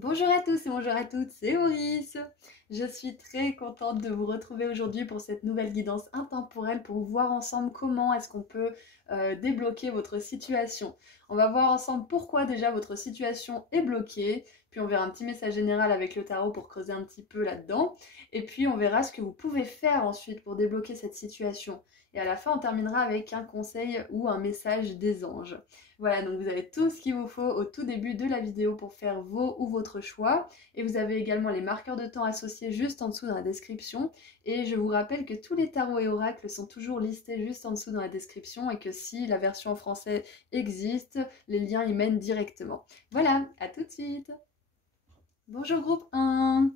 Bonjour à tous et bonjour à toutes, c'est Auris. Je suis très contente de vous retrouver aujourd'hui pour cette nouvelle guidance intemporelle pour voir ensemble comment est-ce qu'on peut débloquer votre situation. On va voir ensemble pourquoi déjà votre situation est bloquée, puis on verra un petit message général avec le tarot pour creuser un petit peu là-dedans, et puis on verra ce que vous pouvez faire ensuite pour débloquer cette situation. Et à la fin, on terminera avec un conseil ou un message des anges. Voilà, donc vous avez tout ce qu'il vous faut au tout début de la vidéo pour faire vos ou votre choix. Et vous avez également les marqueurs de temps associés juste en dessous dans la description. Et je vous rappelle que tous les tarots et oracles sont toujours listés juste en dessous dans la description et que si la version en français existe, les liens y mènent directement. Voilà, à tout de suite. Bonjour groupe 1.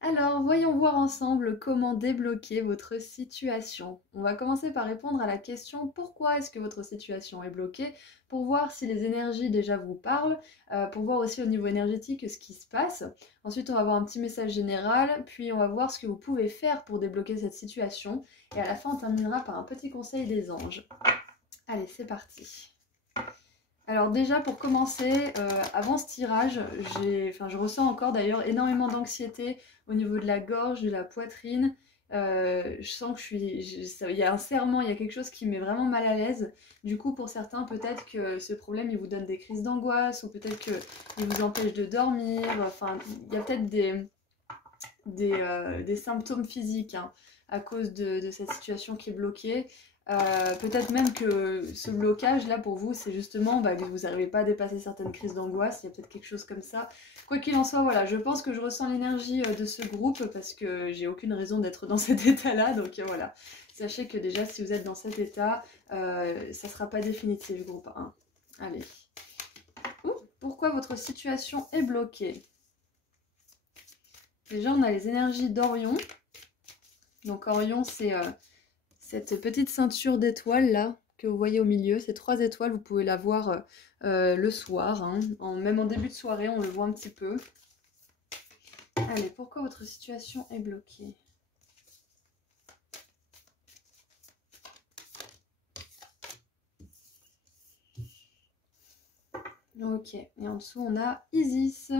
Alors, voyons voir ensemble comment débloquer votre situation. On va commencer par répondre à la question pourquoi est-ce que votre situation est bloquée, pour voir si les énergies déjà vous parlent, pour voir aussi au niveau énergétique ce qui se passe. Ensuite, on va voir un petit message général, puis on va voir ce que vous pouvez faire pour débloquer cette situation. Et à la fin, on terminera par un petit conseil des anges. Allez, c'est parti. Alors déjà pour commencer, avant ce tirage, je ressens encore d'ailleurs énormément d'anxiété au niveau de la gorge, de la poitrine. Je sens que il y a un serrement, il y a quelque chose qui me met vraiment mal à l'aise. Du coup pour certains peut-être que ce problème il vous donne des crises d'angoisse ou peut-être qu'il vous empêche de dormir. Enfin il y a peut-être des symptômes physiques hein, à cause de cette situation qui est bloquée. Peut-être même que ce blocage là pour vous c'est justement que vous n'arrivez pas à dépasser certaines crises d'angoisse, il y a peut-être quelque chose comme ça. Quoi qu'il en soit, voilà, je pense que je ressens l'énergie de ce groupe parce que j'ai aucune raison d'être dans cet état là, donc voilà. Sachez que déjà si vous êtes dans cet état, ça sera pas définitif groupe 1. Allez. Pourquoi votre situation est bloquée? Déjà on a les énergies d'Orion. Donc Orion c'est cette petite ceinture d'étoiles là que vous voyez au milieu, ces 3 étoiles, vous pouvez la voir le soir, hein. Même en début de soirée, on le voit un petit peu. Allez, pourquoi votre situation est bloquée? Ok, et en dessous on a Isis.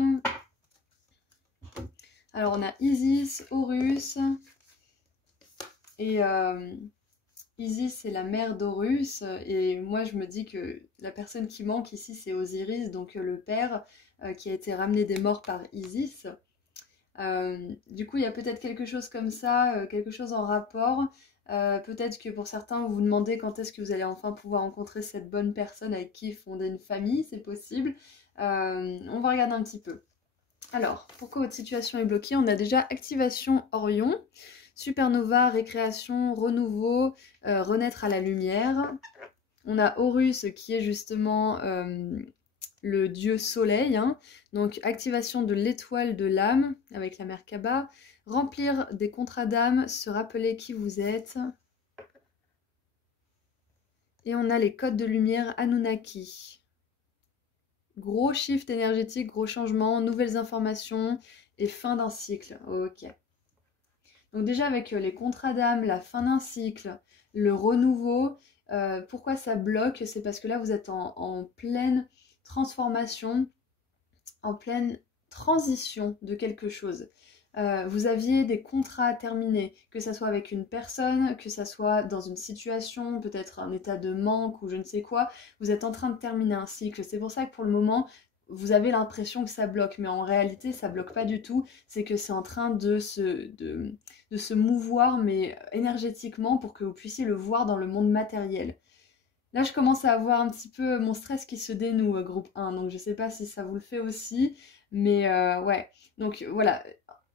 Alors on a Isis, Horus, et Isis c'est la mère d'Horus, et moi je me dis que la personne qui manque ici c'est Osiris, donc le père qui a été ramené des morts par Isis. Du coup il y a peut-être quelque chose comme ça, quelque chose en rapport. Peut-être que pour certains vous vous demandez quand est-ce que vous allez enfin pouvoir rencontrer cette bonne personne avec qui fonder une famille, c'est possible. On va regarder un petit peu. Alors, pourquoi votre situation est bloquée? On a déjà activation Orion, supernova, récréation, renouveau, renaître à la lumière. On a Horus qui est justement le dieu soleil, hein. Donc activation de l'étoile de l'âme avec la Merkaba, remplir des contrats d'âme, se rappeler qui vous êtes. Et on a les codes de lumière Anunnaki. Gros shift énergétique, gros changement, nouvelles informations et fin d'un cycle. Ok. Donc déjà avec les contrats d'âme, la fin d'un cycle, le renouveau, pourquoi ça bloque? C'est parce que là vous êtes en pleine transformation, en pleine transition de quelque chose. Vous aviez des contrats à terminer, que ça soit avec une personne, que ça soit dans une situation, peut-être un état de manque ou je ne sais quoi, vous êtes en train de terminer un cycle. C'est pour ça que pour le moment, vous avez l'impression que ça bloque, mais en réalité, ça bloque pas du tout. C'est que c'est en train de se mouvoir, mais énergétiquement, pour que vous puissiez le voir dans le monde matériel. Là, je commence à avoir un petit peu mon stress qui se dénoue, groupe 1, donc je sais pas si ça vous le fait aussi, mais ouais. Donc voilà,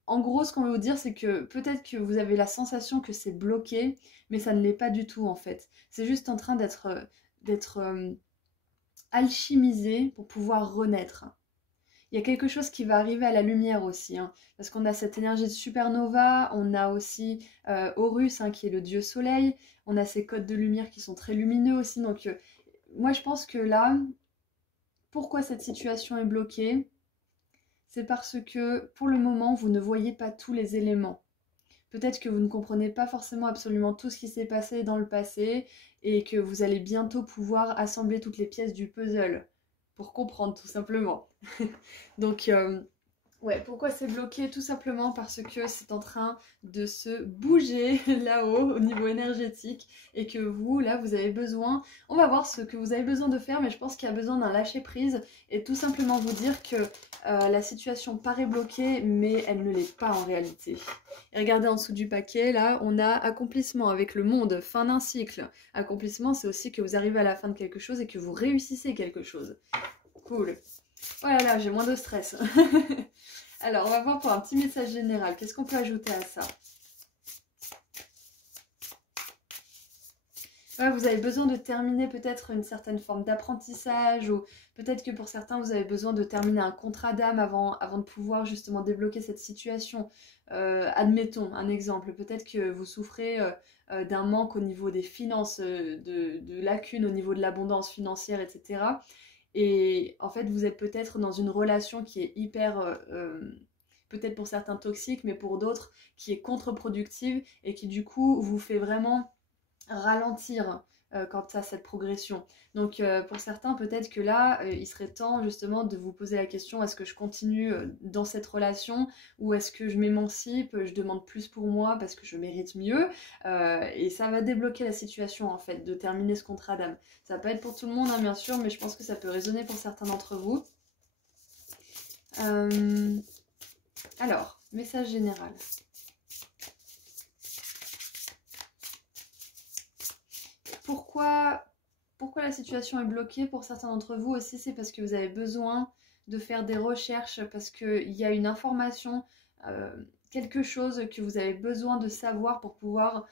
en gros, ce qu'on veut vous dire, c'est que peut-être que vous avez la sensation que c'est bloqué, mais ça ne l'est pas du tout en fait. C'est juste en train d'être alchimisé pour pouvoir renaître. Il y a quelque chose qui va arriver à la lumière aussi, hein, parce qu'on a cette énergie de supernova, on a aussi Horus hein, qui est le dieu soleil, on a ces codes de lumière qui sont très lumineux aussi, donc moi je pense que là, pourquoi cette situation est bloquée? C'est parce que pour le moment vous ne voyez pas tous les éléments. Peut-être que vous ne comprenez pas forcément absolument tout ce qui s'est passé dans le passé et que vous allez bientôt pouvoir assembler toutes les pièces du puzzle pour comprendre tout simplement. Donc Ouais, pourquoi c'est bloqué? Tout simplement parce que c'est en train de se bouger là-haut au niveau énergétique et que vous, là, vous avez besoin, on va voir ce que vous avez besoin de faire, mais je pense qu'il y a besoin d'un lâcher-prise et tout simplement vous dire que la situation paraît bloquée, mais elle ne l'est pas en réalité. Et regardez en dessous du paquet, là, on a accomplissement avec le monde, fin d'un cycle. Accomplissement, c'est aussi que vous arrivez à la fin de quelque chose et que vous réussissez quelque chose. Cool. Oh là là, j'ai moins de stress. Alors, on va voir pour un petit message général. Qu'est-ce qu'on peut ajouter à ça? Ouais, vous avez besoin de terminer peut-être une certaine forme d'apprentissage ou peut-être que pour certains, vous avez besoin de terminer un contrat d'âme avant de pouvoir justement débloquer cette situation. Admettons un exemple. Peut-être que vous souffrez d'un manque au niveau des finances, de lacunes au niveau de l'abondance financière, etc. Et en fait, vous êtes peut-être dans une relation qui est hyper, peut-être pour certains toxique, mais pour d'autres qui est contre-productive et qui du coup vous fait vraiment ralentir quant à cette progression. Donc pour certains, peut-être que là, il serait temps justement de vous poser la question, est-ce que je continue dans cette relation ou est-ce que je m'émancipe, je demande plus pour moi parce que je mérite mieux et ça va débloquer la situation en fait, de terminer ce contrat d'âme. Ça peut être pour tout le monde, hein, bien sûr, mais je pense que ça peut résonner pour certains d'entre vous. Alors, message général. Pourquoi la situation est bloquée pour certains d'entre vous aussi, c'est parce que vous avez besoin de faire des recherches, parce qu'il y a une information, quelque chose que vous avez besoin de savoir pour pouvoir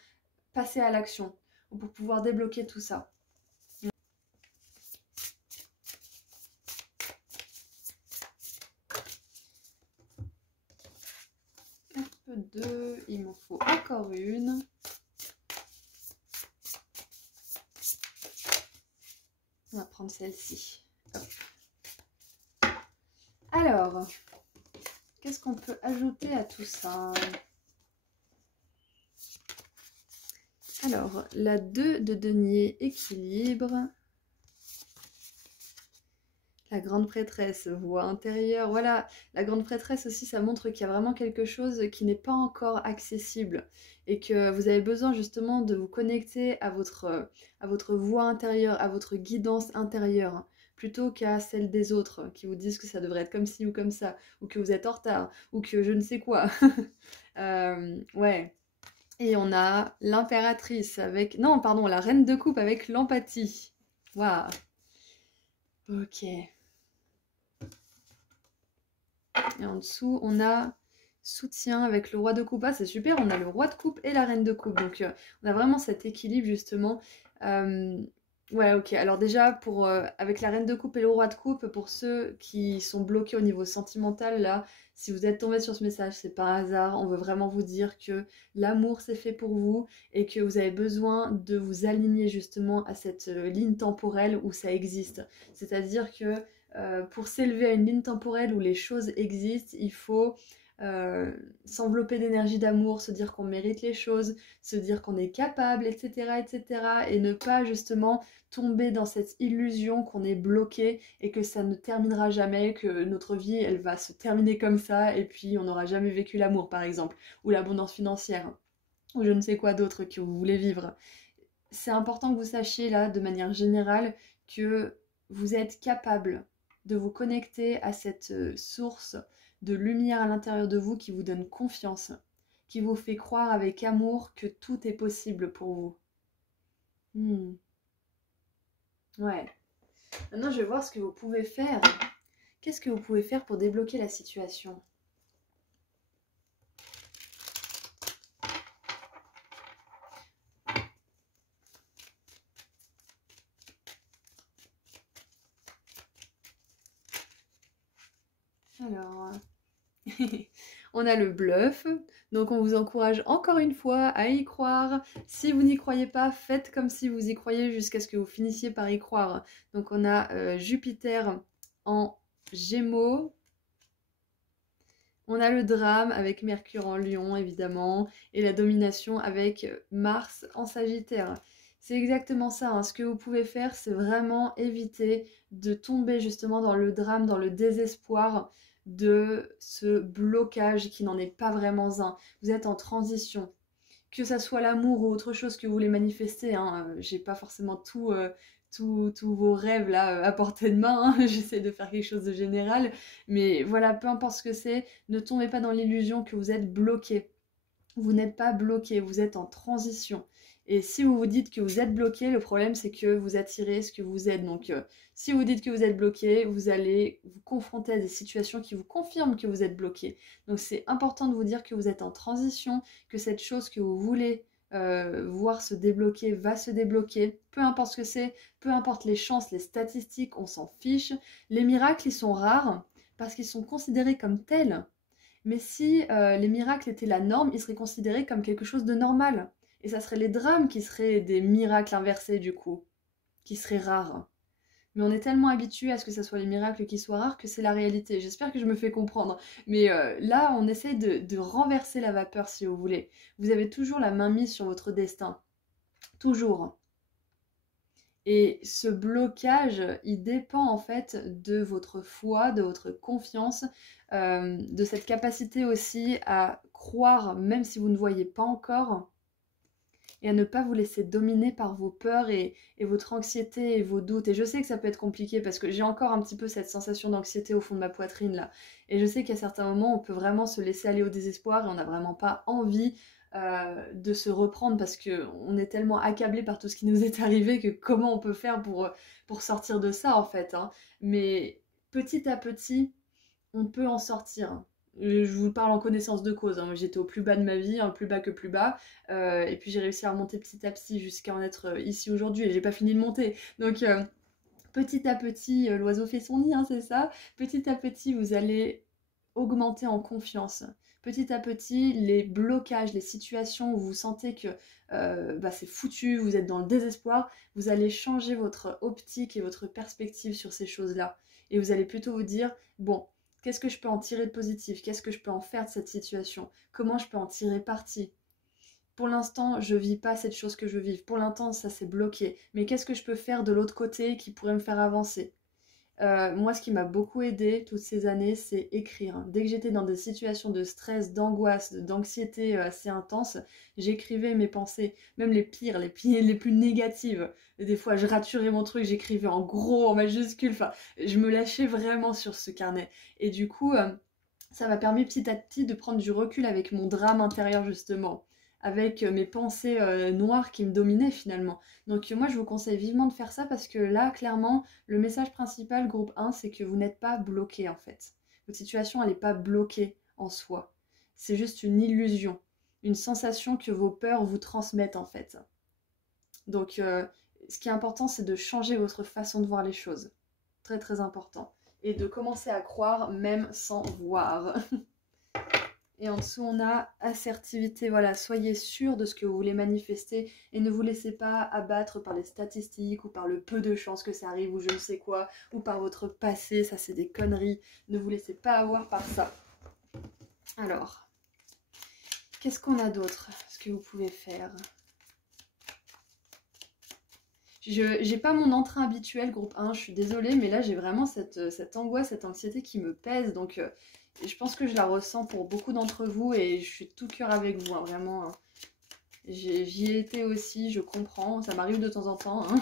passer à l'action, ou pour pouvoir débloquer tout ça. Un peu deux, il m'en faut encore une. On va prendre celle-ci. Alors, qu'est-ce qu'on peut ajouter à tout ça? Alors, la 2 de denier, équilibre. La grande prêtresse, voix intérieure. Voilà, la grande prêtresse aussi, ça montre qu'il y a vraiment quelque chose qui n'est pas encore accessible et que vous avez besoin justement de vous connecter à votre voix intérieure, à votre guidance intérieure, plutôt qu'à celle des autres qui vous disent que ça devrait être comme ci ou comme ça, ou que vous êtes en retard, ou que je ne sais quoi. Ouais. Et on a l'impératrice avec... Non, pardon, la reine de coupe avec l'empathie. Waouh. Ok. Et en dessous, on a soutien avec le roi de coupe. Ah, c'est super, on a le roi de coupe et la reine de coupe. Donc, on a vraiment cet équilibre, justement. Ouais, ok. Alors déjà, avec la reine de coupe et le roi de coupe, pour ceux qui sont bloqués au niveau sentimental, là, si vous êtes tombé sur ce message, c'est pas un hasard. On veut vraiment vous dire que l'amour, c'est fait pour vous et que vous avez besoin de vous aligner, justement, à cette ligne temporelle où ça existe. C'est-à-dire que pour s'élever à une ligne temporelle où les choses existent, il faut s'envelopper d'énergie d'amour, se dire qu'on mérite les choses, se dire qu'on est capable, etc., etc. Et ne pas justement tomber dans cette illusion qu'on est bloqué et que ça ne terminera jamais, que notre vie, elle va se terminer comme ça et puis on n'aura jamais vécu l'amour, par exemple, ou l'abondance financière, ou je ne sais quoi d'autre que vous voulez vivre. C'est important que vous sachiez là, de manière générale, que vous êtes capable de vous connecter à cette source de lumière à l'intérieur de vous qui vous donne confiance, qui vous fait croire avec amour que tout est possible pour vous. Ouais. Maintenant, je vais voir ce que vous pouvez faire. Qu'est-ce que vous pouvez faire pour débloquer la situation? Alors, on a le bluff, donc on vous encourage encore une fois à y croire. Si vous n'y croyez pas, faites comme si vous y croyez jusqu'à ce que vous finissiez par y croire. Donc on a Jupiter en Gémeaux. On a le drame avec Mercure en Lion, évidemment, et la domination avec Mars en Sagittaire. C'est exactement ça, hein. Ce que vous pouvez faire, c'est vraiment éviter de tomber justement dans le drame, dans le désespoir, de ce blocage qui n'en est pas vraiment un. Vous êtes en transition. Que ça soit l'amour ou autre chose que vous voulez manifester, hein, j'ai pas forcément tous vos rêves là à portée de main, hein, j'essaie de faire quelque chose de général, mais voilà, peu importe ce que c'est, ne tombez pas dans l'illusion que vous êtes bloqué. Vous n'êtes pas bloqué, vous êtes en transition. Et si vous vous dites que vous êtes bloqué, le problème c'est que vous attirez ce que vous êtes. Donc si vous dites que vous êtes bloqué, vous allez vous confronter à des situations qui vous confirment que vous êtes bloqué. Donc c'est important de vous dire que vous êtes en transition, que cette chose que vous voulez voir se débloquer va se débloquer. Peu importe ce que c'est, peu importe les chances, les statistiques, on s'en fiche. Les miracles, ils sont rares parce qu'ils sont considérés comme tels. Mais si les miracles étaient la norme, ils seraient considérés comme quelque chose de normal. Et ça serait les drames qui seraient des miracles inversés du coup, qui seraient rares. Mais on est tellement habitué à ce que ce soit les miracles qui soient rares que c'est la réalité. J'espère que je me fais comprendre. Mais là, on essaie de renverser la vapeur si vous voulez. Vous avez toujours la main mise sur votre destin. Toujours. Et ce blocage, il dépend en fait de votre foi, de votre confiance, de cette capacité aussi à croire, même si vous ne voyez pas encore, et à ne pas vous laisser dominer par vos peurs et votre anxiété et vos doutes. Et je sais que ça peut être compliqué parce que j'ai encore un petit peu cette sensation d'anxiété au fond de ma poitrine là. Et je sais qu'à certains moments, on peut vraiment se laisser aller au désespoir et on n'a vraiment pas envie de se reprendre parce qu'on est tellement accablé par tout ce qui nous est arrivé que comment on peut faire pour sortir de ça en fait, hein. Mais petit à petit, on peut en sortir. Je vous parle en connaissance de cause, hein. J'étais au plus bas de ma vie, hein, plus bas que plus bas, et puis j'ai réussi à remonter petit à petit jusqu'à en être ici aujourd'hui et j'ai pas fini de monter. Donc petit à petit, l'oiseau fait son nid, hein, c'est ça. Petit à petit, vous allez augmenter en confiance. Petit à petit, les blocages, les situations où vous sentez que c'est foutu, vous êtes dans le désespoir, vous allez changer votre optique et votre perspective sur ces choses-là. Et vous allez plutôt vous dire, bon, qu'est-ce que je peux en tirer de positif? Qu'est-ce que je peux en faire de cette situation? Comment je peux en tirer parti? Pour l'instant, je vis pas cette chose que je vis. Pour l'instant, ça s'est bloqué. Mais qu'est-ce que je peux faire de l'autre côté qui pourrait me faire avancer? Moi, ce qui m'a beaucoup aidé toutes ces années, c'est écrire. Dès que j'étais dans des situations de stress, d'angoisse, d'anxiété assez intenses, j'écrivais mes pensées, même les pires, les plus négatives. Et des fois, je raturais mon truc, j'écrivais en gros, en majuscule. Enfin, je me lâchais vraiment sur ce carnet. Et du coup, ça m'a permis petit à petit de prendre du recul avec mon drame intérieur, justement. Avec mes pensées noires qui me dominaient finalement. Donc moi je vous conseille vivement de faire ça parce que là clairement le message principal groupe 1 c'est que vous n'êtes pas bloqué en fait. Votre situation elle n'est pas bloquée en soi. C'est juste une illusion, une sensation que vos peurs vous transmettent en fait. Donc ce qui est important c'est de changer votre façon de voir les choses. Très très important. Et de commencer à croire même sans voir. Et en dessous, on a assertivité. Voilà, soyez sûr de ce que vous voulez manifester et ne vous laissez pas abattre par les statistiques ou par le peu de chances que ça arrive ou je ne sais quoi, ou par votre passé. Ça, c'est des conneries. Ne vous laissez pas avoir par ça. Alors, qu'est-ce qu'on a d'autre? Ce que vous pouvez faire? J'ai pas mon entrain habituel, groupe 1, je suis désolée, mais là, j'ai vraiment cette angoisse, cette anxiété qui me pèse. Donc, je pense que je la ressens pour beaucoup d'entre vous et je suis de tout cœur avec vous, hein, vraiment. Hein. J'y ai été aussi, je comprends, ça m'arrive de temps en temps. Hein.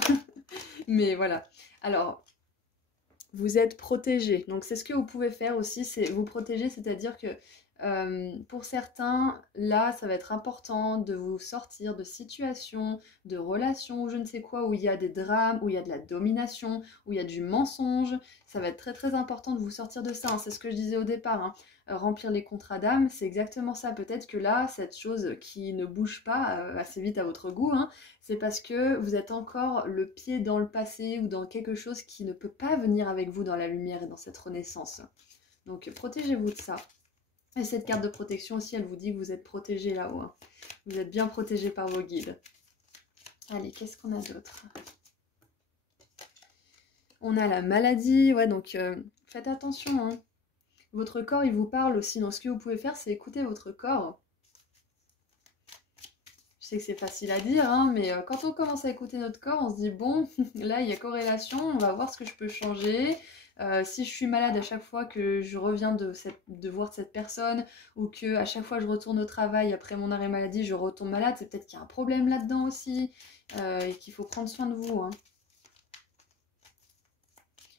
Mais voilà. Alors, vous êtes protégé. Donc, c'est ce que vous pouvez faire aussi, c'est vous protéger, c'est-à-dire que pour certains, là, ça va être important de vous sortir de situations, de relations, ou je ne sais quoi, où il y a des drames, où il y a de la domination, où il y a du mensonge. Ça va être très très important de vous sortir de ça. Hein. C'est ce que je disais au départ. Hein. Remplir les contrats d'âme, c'est exactement ça. Peut-être que là, cette chose qui ne bouge pas assez vite à votre goût, hein, c'est parce que vous êtes encore le pied dans le passé ou dans quelque chose qui ne peut pas venir avec vous dans la lumière et dans cette renaissance. Donc, protégez-vous de ça. Et cette carte de protection aussi, elle vous dit que vous êtes protégé là-haut. Hein. Vous êtes bien protégé par vos guides. Allez, qu'est-ce qu'on a d'autre? On a la maladie. Ouais, donc faites attention. Hein. Votre corps, il vous parle aussi. Donc ce que vous pouvez faire, c'est écouter votre corps. Je sais que c'est facile à dire, hein, mais quand on commence à écouter notre corps, on se dit, bon, là, il y a corrélation, on va voir ce que je peux changer. Si je suis malade à chaque fois que je reviens de voir cette personne, ou que à chaque fois je retourne au travail après mon arrêt maladie, je retombe malade, c'est peut-être qu'il y a un problème là-dedans aussi, et qu'il faut prendre soin de vous, hein.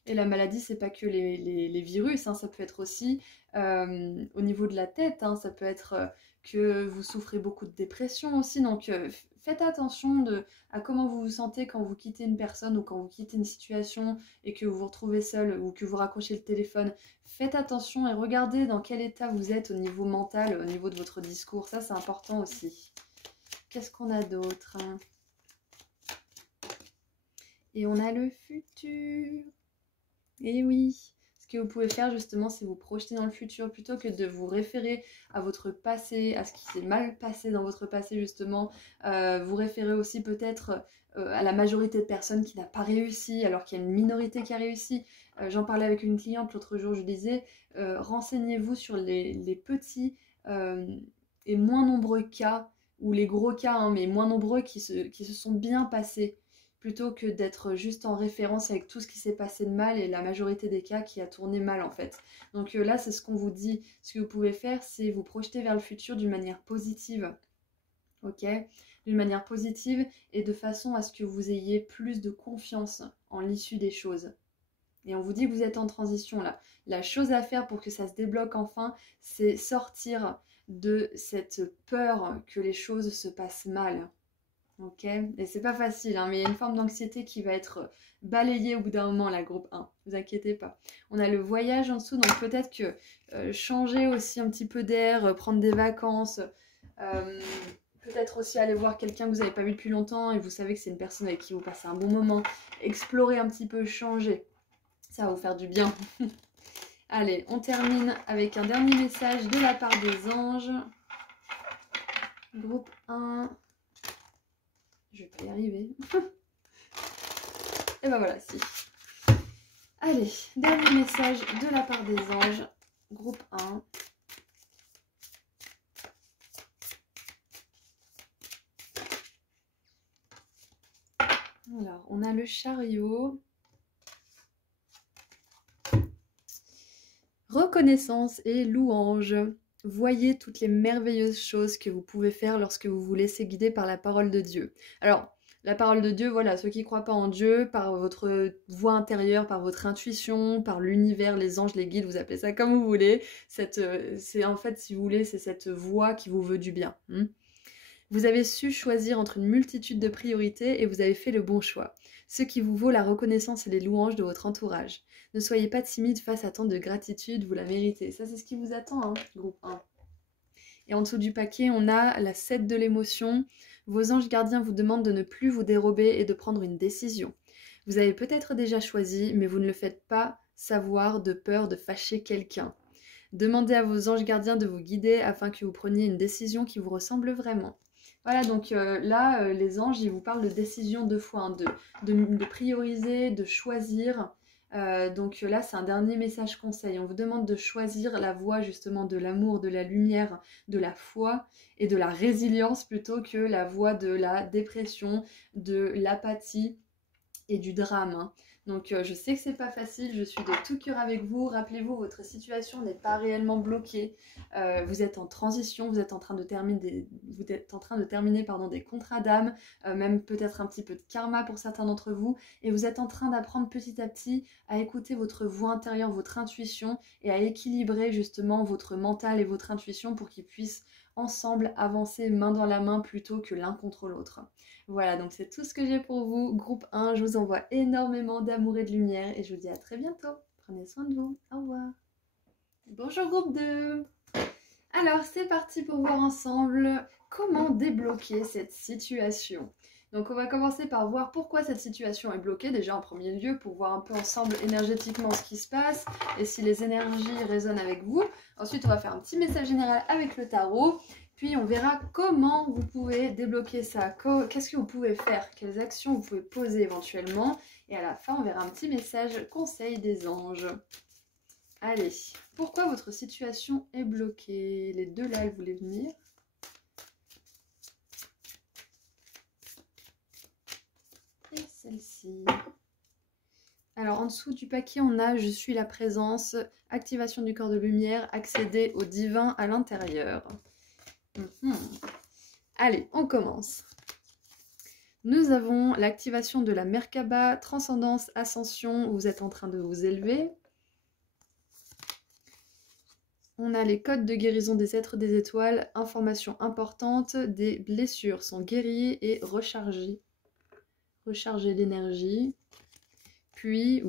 Et la maladie, c'est pas que les virus, hein, ça peut être aussi au niveau de la tête, hein, ça peut être que vous souffrez beaucoup de dépression aussi. Donc faites attention à comment vous vous sentez quand vous quittez une personne ou quand vous quittez une situation et que vous vous retrouvez seul ou que vous raccrochez le téléphone. Faites attention et regardez dans quel état vous êtes au niveau mental, au niveau de votre discours. Ça, c'est important aussi. Qu'est-ce qu'on a d'autre, hein? Et on a le futur. Et oui, ce que vous pouvez faire justement, c'est vous projeter dans le futur plutôt que de vous référer à votre passé, à ce qui s'est mal passé dans votre passé justement. Vous référez aussi peut-être à la majorité de personnes qui n'a pas réussi alors qu'il y a une minorité qui a réussi. J'en parlais avec une cliente l'autre jour, je disais, renseignez-vous sur les petits et moins nombreux cas, ou les gros cas, hein, mais moins nombreux qui se sont bien passés, plutôt que d'être juste en référence avec tout ce qui s'est passé de mal et la majorité des cas qui a tourné mal en fait. Donc là, c'est ce qu'on vous dit. Ce que vous pouvez faire, c'est vous projeter vers le futur d'une manière positive. Ok, d'une manière positive et de façon à ce que vous ayez plus de confiance en l'issue des choses. Et on vous dit que vous êtes en transition là. La chose à faire pour que ça se débloque enfin, c'est sortir de cette peur que les choses se passent mal. Ok, et c'est pas facile, hein, mais il y a une forme d'anxiété qui va être balayée au bout d'un moment, la groupe 1, vous inquiétez pas. On a le voyage en dessous, donc peut-être que changer aussi un petit peu d'air, prendre des vacances, peut-être aussi aller voir quelqu'un que vous n'avez pas vu depuis longtemps et vous savez que c'est une personne avec qui vous passez un bon moment, explorer un petit peu, changer, ça va vous faire du bien. Allez, on termine avec un dernier message de la part des anges. Groupe 1... Je vais pas y arriver. Et ben voilà, si. Allez, dernier message de la part des anges. Groupe 1. Alors, on a le chariot. Reconnaissance et louange. Voyez toutes les merveilleuses choses que vous pouvez faire lorsque vous vous laissez guider par la parole de Dieu. Alors, la parole de Dieu, voilà, ceux qui ne croient pas en Dieu, par votre voix intérieure, par votre intuition, par l'univers, les anges, les guides, vous appelez ça comme vous voulez. C'est en fait, si vous voulez, c'est cette voix qui vous veut du bien. Vous avez su choisir entre une multitude de priorités et vous avez fait le bon choix, ce qui vous vaut la reconnaissance et les louanges de votre entourage. Ne soyez pas timide face à tant de gratitude, vous la méritez. Ça, c'est ce qui vous attend, hein, groupe 1. Et en dessous du paquet, on a la 7 de l'émotion. Vos anges gardiens vous demandent de ne plus vous dérober et de prendre une décision. Vous avez peut-être déjà choisi, mais vous ne le faites pas savoir de peur de fâcher quelqu'un. Demandez à vos anges gardiens de vous guider afin que vous preniez une décision qui vous ressemble vraiment. Voilà, donc là, les anges, ils vous parlent de décision 2 fois, hein, de prioriser, de choisir. Donc là, c'est un dernier message conseil. On vous demande de choisir la voie justement de l'amour, de la lumière, de la foi et de la résilience plutôt que la voie de la dépression, de l'apathie et du drame, hein. Donc je sais que c'est pas facile, je suis de tout cœur avec vous. Rappelez-vous, votre situation n'est pas réellement bloquée. Vous êtes en transition, vous êtes en train de terminer des contrats d'âme, même peut-être un petit peu de karma pour certains d'entre vous. Et vous êtes en train d'apprendre petit à petit à écouter votre voix intérieure, votre intuition et à équilibrer justement votre mental et votre intuition pour qu'ils puissent ensemble avancer main dans la main plutôt que l'un contre l'autre. Voilà, donc c'est tout ce que j'ai pour vous. Groupe 1, je vous envoie énormément d'amour et de lumière et je vous dis à très bientôt. Prenez soin de vous. Au revoir. Bonjour groupe 2. Alors, c'est parti pour voir ensemble comment débloquer cette situation. Donc on va commencer par voir pourquoi cette situation est bloquée, déjà en premier lieu, pour voir un peu ensemble énergétiquement ce qui se passe et si les énergies résonnent avec vous. Ensuite, on va faire un petit message général avec le tarot. Puis on verra comment vous pouvez débloquer ça, qu'est-ce que vous pouvez faire, quelles actions vous pouvez poser éventuellement. Et à la fin, on verra un petit message conseil des anges. Allez, pourquoi votre situation est bloquée? Les deux là, elles voulaient venir. Et celle-ci. Alors en dessous du paquet, on a « Je suis la présence », activation du corps de lumière, accéder au divin à l'intérieur. Allez, on commence. Nous avons l'activation de la Merkaba, transcendance, ascension, vous êtes en train de vous élever. On a les codes de guérison des êtres des étoiles, information importante, des blessures sont guéries et rechargées. Recharger l'énergie. Puis,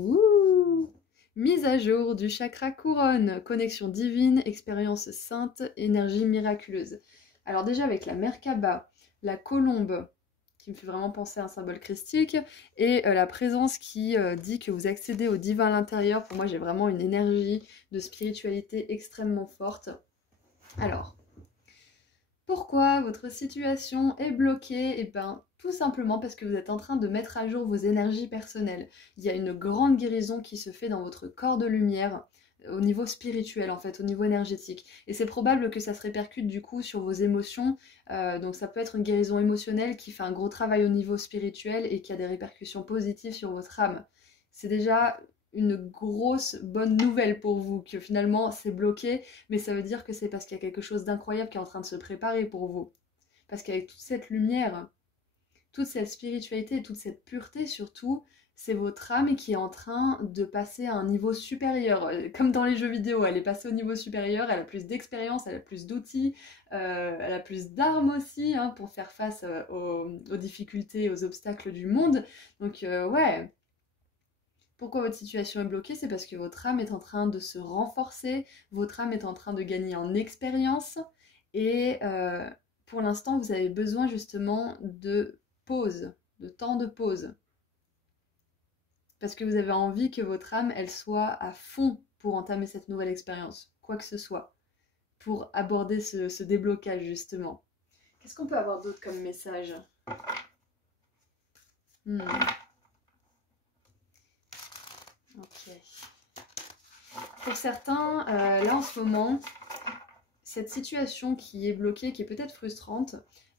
mise à jour du chakra couronne, connexion divine, expérience sainte, énergie miraculeuse. Alors déjà avec la Merkaba, la colombe, qui me fait vraiment penser à un symbole christique, et la présence qui dit que vous accédez au divin à l'intérieur. Pour moi, j'ai vraiment une énergie de spiritualité extrêmement forte. Alors, pourquoi votre situation est bloquée? Eh bien, tout simplement parce que vous êtes en train de mettre à jour vos énergies personnelles. Il y a une grande guérison qui se fait dans votre corps de lumière, au niveau spirituel en fait, au niveau énergétique. Et c'est probable que ça se répercute du coup sur vos émotions. Donc ça peut être une guérison émotionnelle qui fait un gros travail au niveau spirituel et qui a des répercussions positives sur votre âme. C'est déjà une grosse bonne nouvelle pour vous, que finalement c'est bloqué, mais ça veut dire que c'est parce qu'il y a quelque chose d'incroyable qui est en train de se préparer pour vous. Parce qu'avec toute cette lumière, toute cette spiritualité et toute cette pureté surtout, c'est votre âme qui est en train de passer à un niveau supérieur. Comme dans les jeux vidéo, elle est passée au niveau supérieur, elle a plus d'expérience, elle a plus d'outils, elle a plus d'armes aussi hein, pour faire face aux difficultés, aux obstacles du monde. Donc ouais, pourquoi votre situation est bloquée? C'est parce que votre âme est en train de se renforcer, votre âme est en train de gagner en expérience et pour l'instant vous avez besoin justement de pause, de temps de pause. Parce que vous avez envie que votre âme, elle soit à fond pour entamer cette nouvelle expérience, quoi que ce soit, pour aborder ce déblocage justement. Qu'est-ce qu'on peut avoir d'autre comme message? Ok. Pour certains, là en ce moment, cette situation qui est bloquée, qui est peut-être frustrante,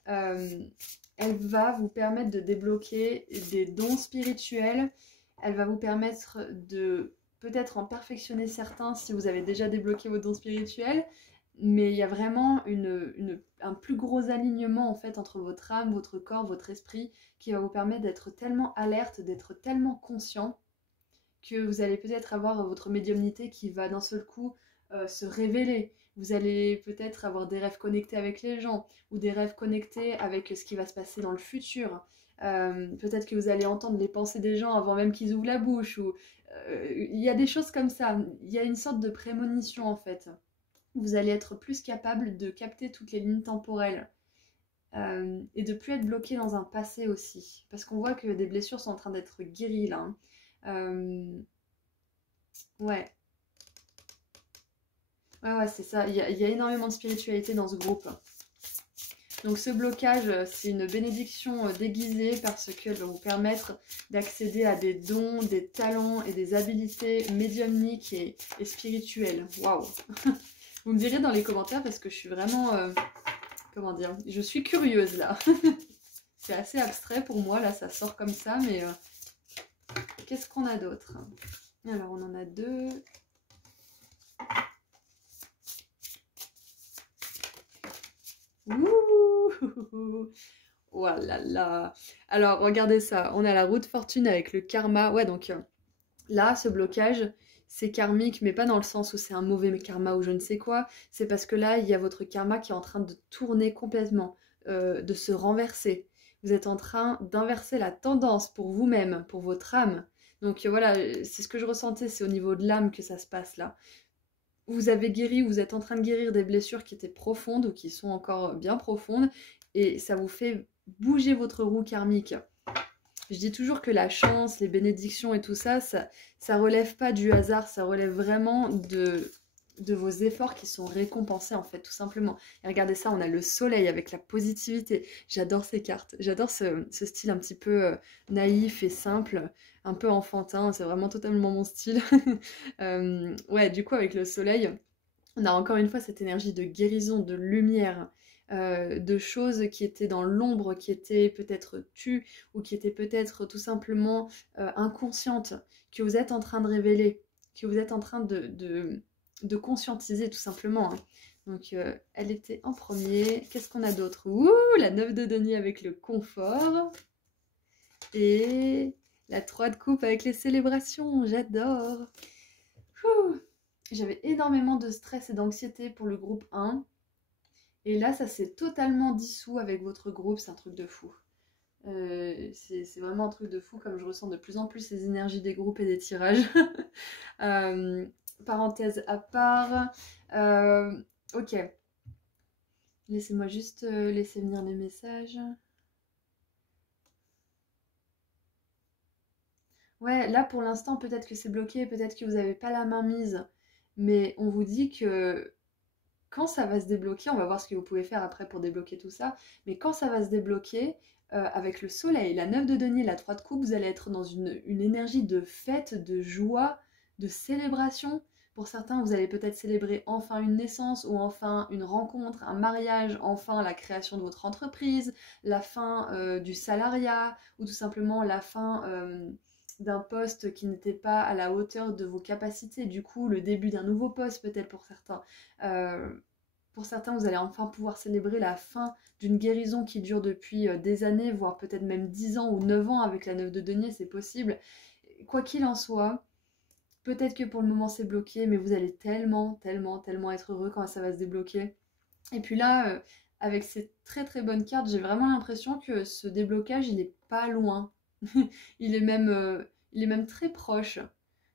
elle va vous permettre de débloquer des dons spirituels. Elle va vous permettre de peut-être en perfectionner certains si vous avez déjà débloqué vos dons spirituels, mais il y a vraiment un plus gros alignement en fait entre votre âme, votre corps, votre esprit, qui va vous permettre d'être tellement alerte, d'être tellement conscient, que vous allez peut-être avoir votre médiumnité qui va d'un seul coup se révéler. Vous allez peut-être avoir des rêves connectés avec les gens, ou des rêves connectés avec ce qui va se passer dans le futur. Peut-être que vous allez entendre les pensées des gens avant même qu'ils ouvrent la bouche. Il y a des choses comme ça. Il y a une sorte de prémonition en fait. Vous allez être plus capable de capter toutes les lignes temporelles. Et de plus être bloqué dans un passé aussi. Parce qu'on voit que des blessures sont en train d'être guéries là. Ouais, c'est ça. Il y a énormément de spiritualité dans ce groupe. Donc ce blocage, c'est une bénédiction déguisée parce qu'elle va vous permettre d'accéder à des dons, des talents et des habilités médiumniques et spirituelles. Waouh. Vous me direz dans les commentaires parce que je suis vraiment... comment dire? Je suis curieuse là. C'est assez abstrait pour moi, là ça sort comme ça, mais... qu'est-ce qu'on a d'autre? Alors on en a deux... Ouh, oh là là. Alors regardez ça, on a la roue de fortune avec le karma. Ouais, donc là, ce blocage, c'est karmique, mais pas dans le sens où c'est un mauvais karma ou je ne sais quoi. C'est parce que là, il y a votre karma qui est en train de tourner complètement, de se renverser. Vous êtes en train d'inverser la tendance pour vous-même, pour votre âme. Donc voilà, c'est ce que je ressentais, c'est au niveau de l'âme que ça se passe là. Vous avez guéri, vous êtes en train de guérir des blessures qui étaient profondes ou qui sont encore bien profondes et ça vous fait bouger votre roue karmique. Je dis toujours que la chance, les bénédictions et tout ça, ça relève pas du hasard, ça relève vraiment de vos efforts qui sont récompensés en fait, tout simplement. Et regardez ça, on a le soleil avec la positivité. J'adore ces cartes, j'adore ce style un petit peu naïf et simple, un peu enfantin, c'est vraiment totalement mon style. Ouais, du coup avec le soleil, on a encore une fois cette énergie de guérison, de lumière, de choses qui étaient dans l'ombre, qui étaient peut-être tues ou qui étaient peut-être tout simplement inconscientes, que vous êtes en train de révéler, que vous êtes en train de conscientiser tout simplement. Hein. Donc elle était en premier. Qu'est-ce qu'on a d'autre? Ouh, la 9 de denier avec le confort. Et la 3 de coupe avec les célébrations, j'adore. J'avais énormément de stress et d'anxiété pour le groupe 1. Et là, ça s'est totalement dissous avec votre groupe, c'est un truc de fou. C'est vraiment un truc de fou, comme je ressens de plus en plus les énergies des groupes et des tirages. Parenthèse à part. Ok. Laissez-moi juste laisser venir les messages. Ouais, là pour l'instant, peut-être que c'est bloqué, peut-être que vous n'avez pas la main mise. Mais on vous dit que quand ça va se débloquer, on va voir ce que vous pouvez faire après pour débloquer tout ça, mais quand ça va se débloquer, avec le soleil, la 9 de denier, la 3 de coupe, vous allez être dans une énergie de fête, de joie, de célébration. Pour certains, vous allez peut-être célébrer enfin une naissance ou enfin une rencontre, un mariage, enfin la création de votre entreprise, la fin du salariat ou tout simplement la fin d'un poste qui n'était pas à la hauteur de vos capacités, du coup le début d'un nouveau poste peut-être pour certains. Pour certains, vous allez enfin pouvoir célébrer la fin d'une guérison qui dure depuis des années, voire peut-être même 10 ans ou 9 ans avec la 9 de denier, c'est possible. Quoi qu'il en soit, peut-être que pour le moment c'est bloqué, mais vous allez tellement, tellement, tellement être heureux quand ça va se débloquer. Et puis là, avec ces très très bonnes cartes, j'ai vraiment l'impression que ce déblocage, il est pas loin. il est même très proche.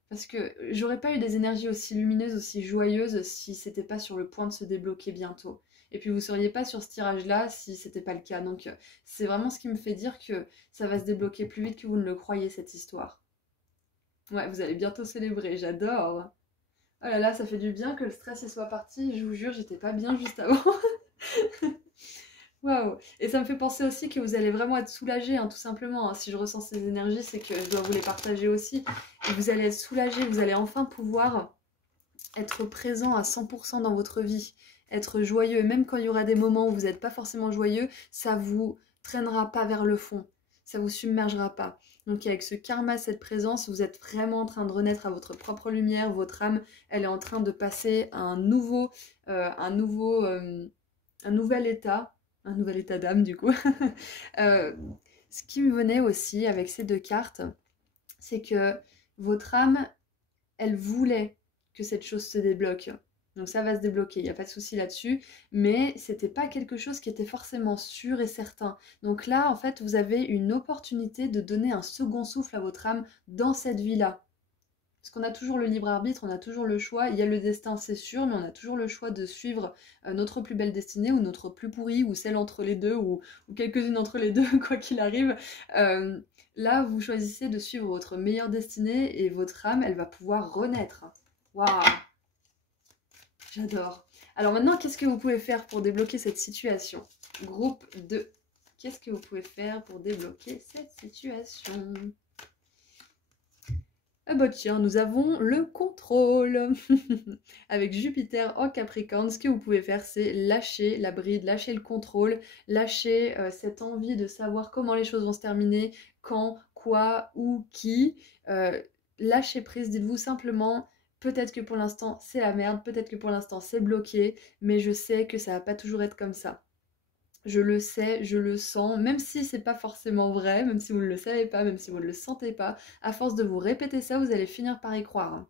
Parce que j'aurais pas eu des énergies aussi lumineuses, aussi joyeuses si c'était pas sur le point de se débloquer bientôt. Et puis vous seriez pas sur ce tirage-là si c'était pas le cas. Donc c'est vraiment ce qui me fait dire que ça va se débloquer plus vite que vous ne le croyez, cette histoire. Ouais, vous allez bientôt célébrer, j'adore. Oh là là, ça fait du bien que le stress y soit parti. Je vous jure, j'étais pas bien juste avant. Waouh! Et ça me fait penser aussi que vous allez vraiment être soulagé, hein, tout simplement. Hein. Si je ressens ces énergies, c'est que je dois vous les partager aussi. Et vous allez être soulagé, vous allez enfin pouvoir être présent à 100% dans votre vie, être joyeux. Même quand il y aura des moments où vous n'êtes pas forcément joyeux, ça vous traînera pas vers le fond, ça vous submergera pas. Donc avec ce karma, cette présence, vous êtes vraiment en train de renaître à votre propre lumière. Votre âme, elle est en train de passer à un nouvel état. Un nouvel état d'âme du coup. Ce qui me venait aussi avec ces deux cartes, c'est que votre âme, elle voulait que cette chose se débloque. Donc ça va se débloquer, il n'y a pas de souci là-dessus, mais c'était pas quelque chose qui était forcément sûr et certain. Donc là, en fait, vous avez une opportunité de donner un second souffle à votre âme dans cette vie-là. Parce qu'on a toujours le libre arbitre, on a toujours le choix, il y a le destin c'est sûr, mais on a toujours le choix de suivre notre plus belle destinée ou notre plus pourrie ou celle entre les deux ou quelques-unes entre les deux, quoi qu'il arrive. Là, vous choisissez de suivre votre meilleure destinée et votre âme, elle va pouvoir renaître. Waouh! J'adore. Alors maintenant, qu'est-ce que vous pouvez faire pour débloquer cette situation? Groupe 2. Qu'est-ce que vous pouvez faire pour débloquer cette situation? Ah bah tiens, nous avons le contrôle. Avec Jupiter en Capricorne, ce que vous pouvez faire, c'est lâcher la bride, lâcher le contrôle, lâcher cette envie de savoir comment les choses vont se terminer, quand, quoi, où, qui. Lâchez prise, dites-vous simplement, peut-être que pour l'instant c'est la merde, peut-être que pour l'instant c'est bloqué, mais je sais que ça va pas toujours être comme ça. Je le sais, je le sens, même si c'est pas forcément vrai, même si vous ne le savez pas, même si vous ne le sentez pas, à force de vous répéter ça, vous allez finir par y croire. Hein.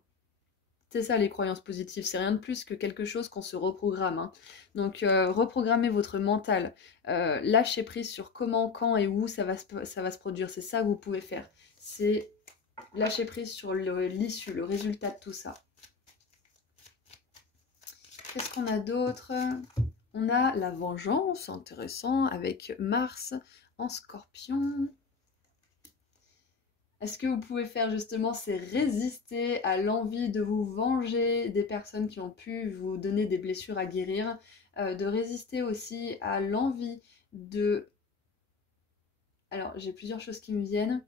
C'est ça les croyances positives, c'est rien de plus que quelque chose qu'on se reprogramme. Hein. Donc reprogrammez votre mental, lâchez prise sur comment, quand et où ça va se produire, c'est ça que vous pouvez faire. C'est lâcher prise sur l'issue, le résultat de tout ça. Qu'est-ce qu'on a d'autre ? On a la vengeance, intéressant, avec Mars en Scorpion. Est-ce que vous pouvez faire justement, c'est résister à l'envie de vous venger des personnes qui ont pu vous donner des blessures à guérir, de résister aussi à l'envie de... Alors, j'ai plusieurs choses qui me viennent.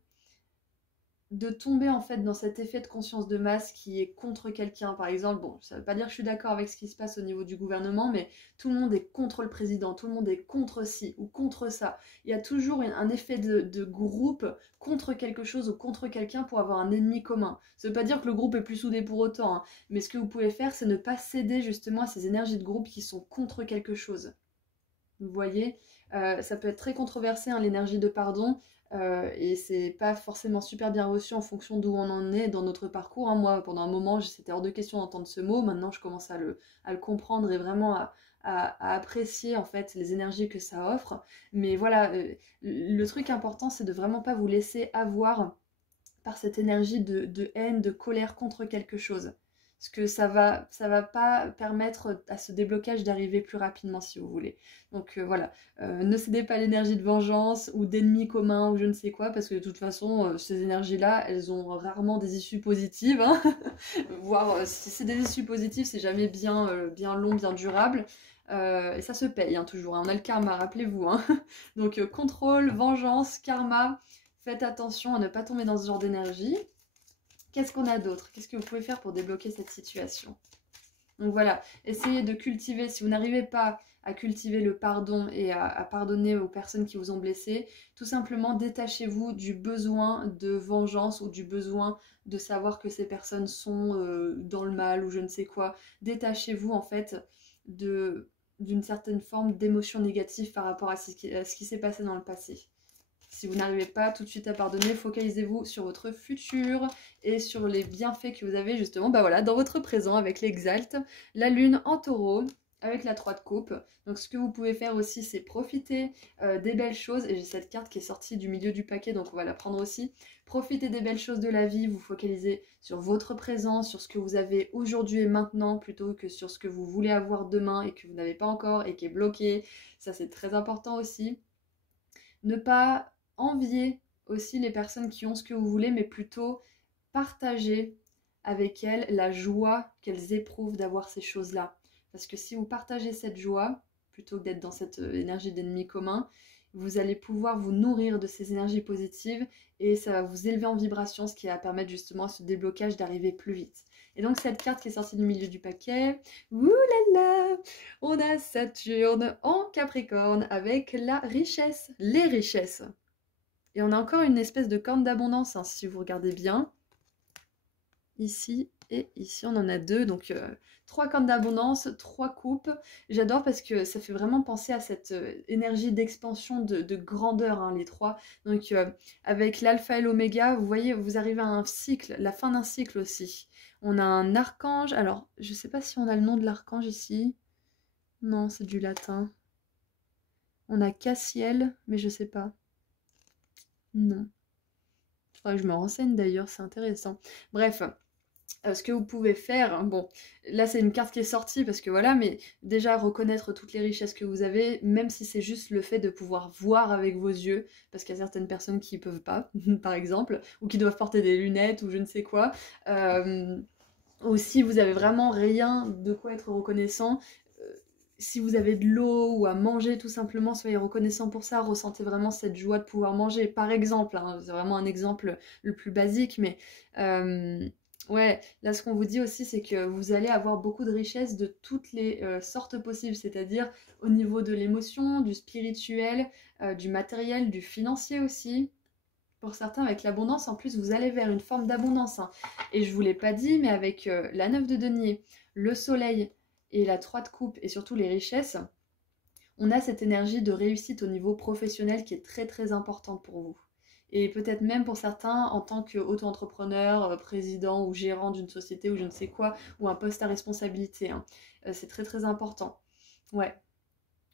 de tomber en fait dans cet effet de conscience de masse qui est contre quelqu'un. Par exemple, bon, ça veut pas dire que je suis d'accord avec ce qui se passe au niveau du gouvernement, mais tout le monde est contre le président, tout le monde est contre ci ou contre ça. Il y a toujours un effet de groupe contre quelque chose ou contre quelqu'un pour avoir un ennemi commun. Ça veut pas dire que le groupe est plus soudé pour autant, hein, mais ce que vous pouvez faire, c'est ne pas céder justement à ces énergies de groupe qui sont contre quelque chose. Vous voyez, ça peut être très controversé, hein, l'énergie de pardon. Et c'est pas forcément super bien reçu en fonction d'où on en est dans notre parcours, hein. Moi, pendant un moment, c'était hors de question d'entendre ce mot. Maintenant, je commence à le comprendre et vraiment à apprécier en fait les énergies que ça offre. Mais voilà, le truc important, c'est de vraiment pas vous laisser avoir par cette énergie de haine, de colère contre quelque chose. Parce que ça va pas permettre à ce déblocage d'arriver plus rapidement si vous voulez. Donc voilà, ne cédez pas à l'énergie de vengeance ou d'ennemi commun ou je ne sais quoi, parce que de toute façon, ces énergies-là, elles ont rarement des issues positives, hein. Voire si c'est des issues positives, c'est jamais bien long, bien durable. Et ça se paye, hein, toujours, hein. On a le karma, rappelez-vous, hein. Donc contrôle, vengeance, karma, faites attention à ne pas tomber dans ce genre d'énergie. Qu'est-ce qu'on a d'autre? Qu'est-ce que vous pouvez faire pour débloquer cette situation? Donc voilà, essayez de cultiver, si vous n'arrivez pas à cultiver le pardon et à pardonner aux personnes qui vous ont blessé, tout simplement détachez-vous du besoin de vengeance ou du besoin de savoir que ces personnes sont dans le mal ou je ne sais quoi. Détachez-vous en fait d'une certaine forme d'émotion négative par rapport à ce qui s'est passé dans le passé. Si vous n'arrivez pas tout de suite à pardonner, focalisez-vous sur votre futur et sur les bienfaits que vous avez justement voilà, dans votre présent avec l'exalte, la lune en taureau, avec la 3 de coupe. Donc ce que vous pouvez faire aussi, c'est profiter des belles choses. Et j'ai cette carte qui est sortie du milieu du paquet, donc on va la prendre aussi. Profitez des belles choses de la vie, vous focalisez sur votre présent, sur ce que vous avez aujourd'hui et maintenant, plutôt que sur ce que vous voulez avoir demain et que vous n'avez pas encore et qui est bloqué. Ça, c'est très important aussi. Ne pas envier aussi les personnes qui ont ce que vous voulez, mais plutôt partager avec elles la joie qu'elles éprouvent d'avoir ces choses-là. Parce que si vous partagez cette joie, plutôt que d'être dans cette énergie d'ennemi commun, vous allez pouvoir vous nourrir de ces énergies positives et ça va vous élever en vibration, ce qui va permettre justement à ce déblocage d'arriver plus vite. Et donc cette carte qui est sortie du milieu du paquet, oulala, on a Saturne en Capricorne avec la richesse, les richesses. Et on a encore une espèce de corne d'abondance, hein, si vous regardez bien. Ici et ici, on en a 2, donc 3 cornes d'abondance, 3 coupes. J'adore parce que ça fait vraiment penser à cette énergie d'expansion, de grandeur, hein, les 3. Donc avec l'alpha et l'oméga, vous voyez, vous arrivez à un cycle, la fin d'un cycle aussi. On a un archange, alors je ne sais pas si on a le nom de l'archange ici. Non, c'est du latin. On a Cassiel, mais je sais pas. Non. Il faudrait que je me renseigne d'ailleurs, c'est intéressant. Bref, ce que vous pouvez faire, bon, là c'est une carte qui est sortie parce que voilà, mais déjà reconnaître toutes les richesses que vous avez, même si c'est juste le fait de pouvoir voir avec vos yeux, parce qu'il y a certaines personnes qui ne peuvent pas, par exemple, ou qui doivent porter des lunettes ou je ne sais quoi. Ou si vous avez vraiment rien de quoi être reconnaissant, si vous avez de l'eau ou à manger tout simplement, soyez reconnaissant pour ça, ressentez vraiment cette joie de pouvoir manger, par exemple, hein, c'est vraiment un exemple le plus basique, mais ouais, là ce qu'on vous dit aussi c'est que vous allez avoir beaucoup de richesses de toutes les sortes possibles, c'est-à-dire au niveau de l'émotion, du spirituel, du matériel, du financier aussi. Pour certains, avec l'abondance, en plus, vous allez vers une forme d'abondance, hein. Et je ne vous l'ai pas dit, mais avec la 9 de denier, le soleil et la 3 de coupe, et surtout les richesses, on a cette énergie de réussite au niveau professionnel qui est très très importante pour vous. Et peut-être même pour certains, en tant qu'auto-entrepreneur, président ou gérant d'une société ou je ne sais quoi, ou un poste à responsabilité, hein. C'est très très important. Ouais.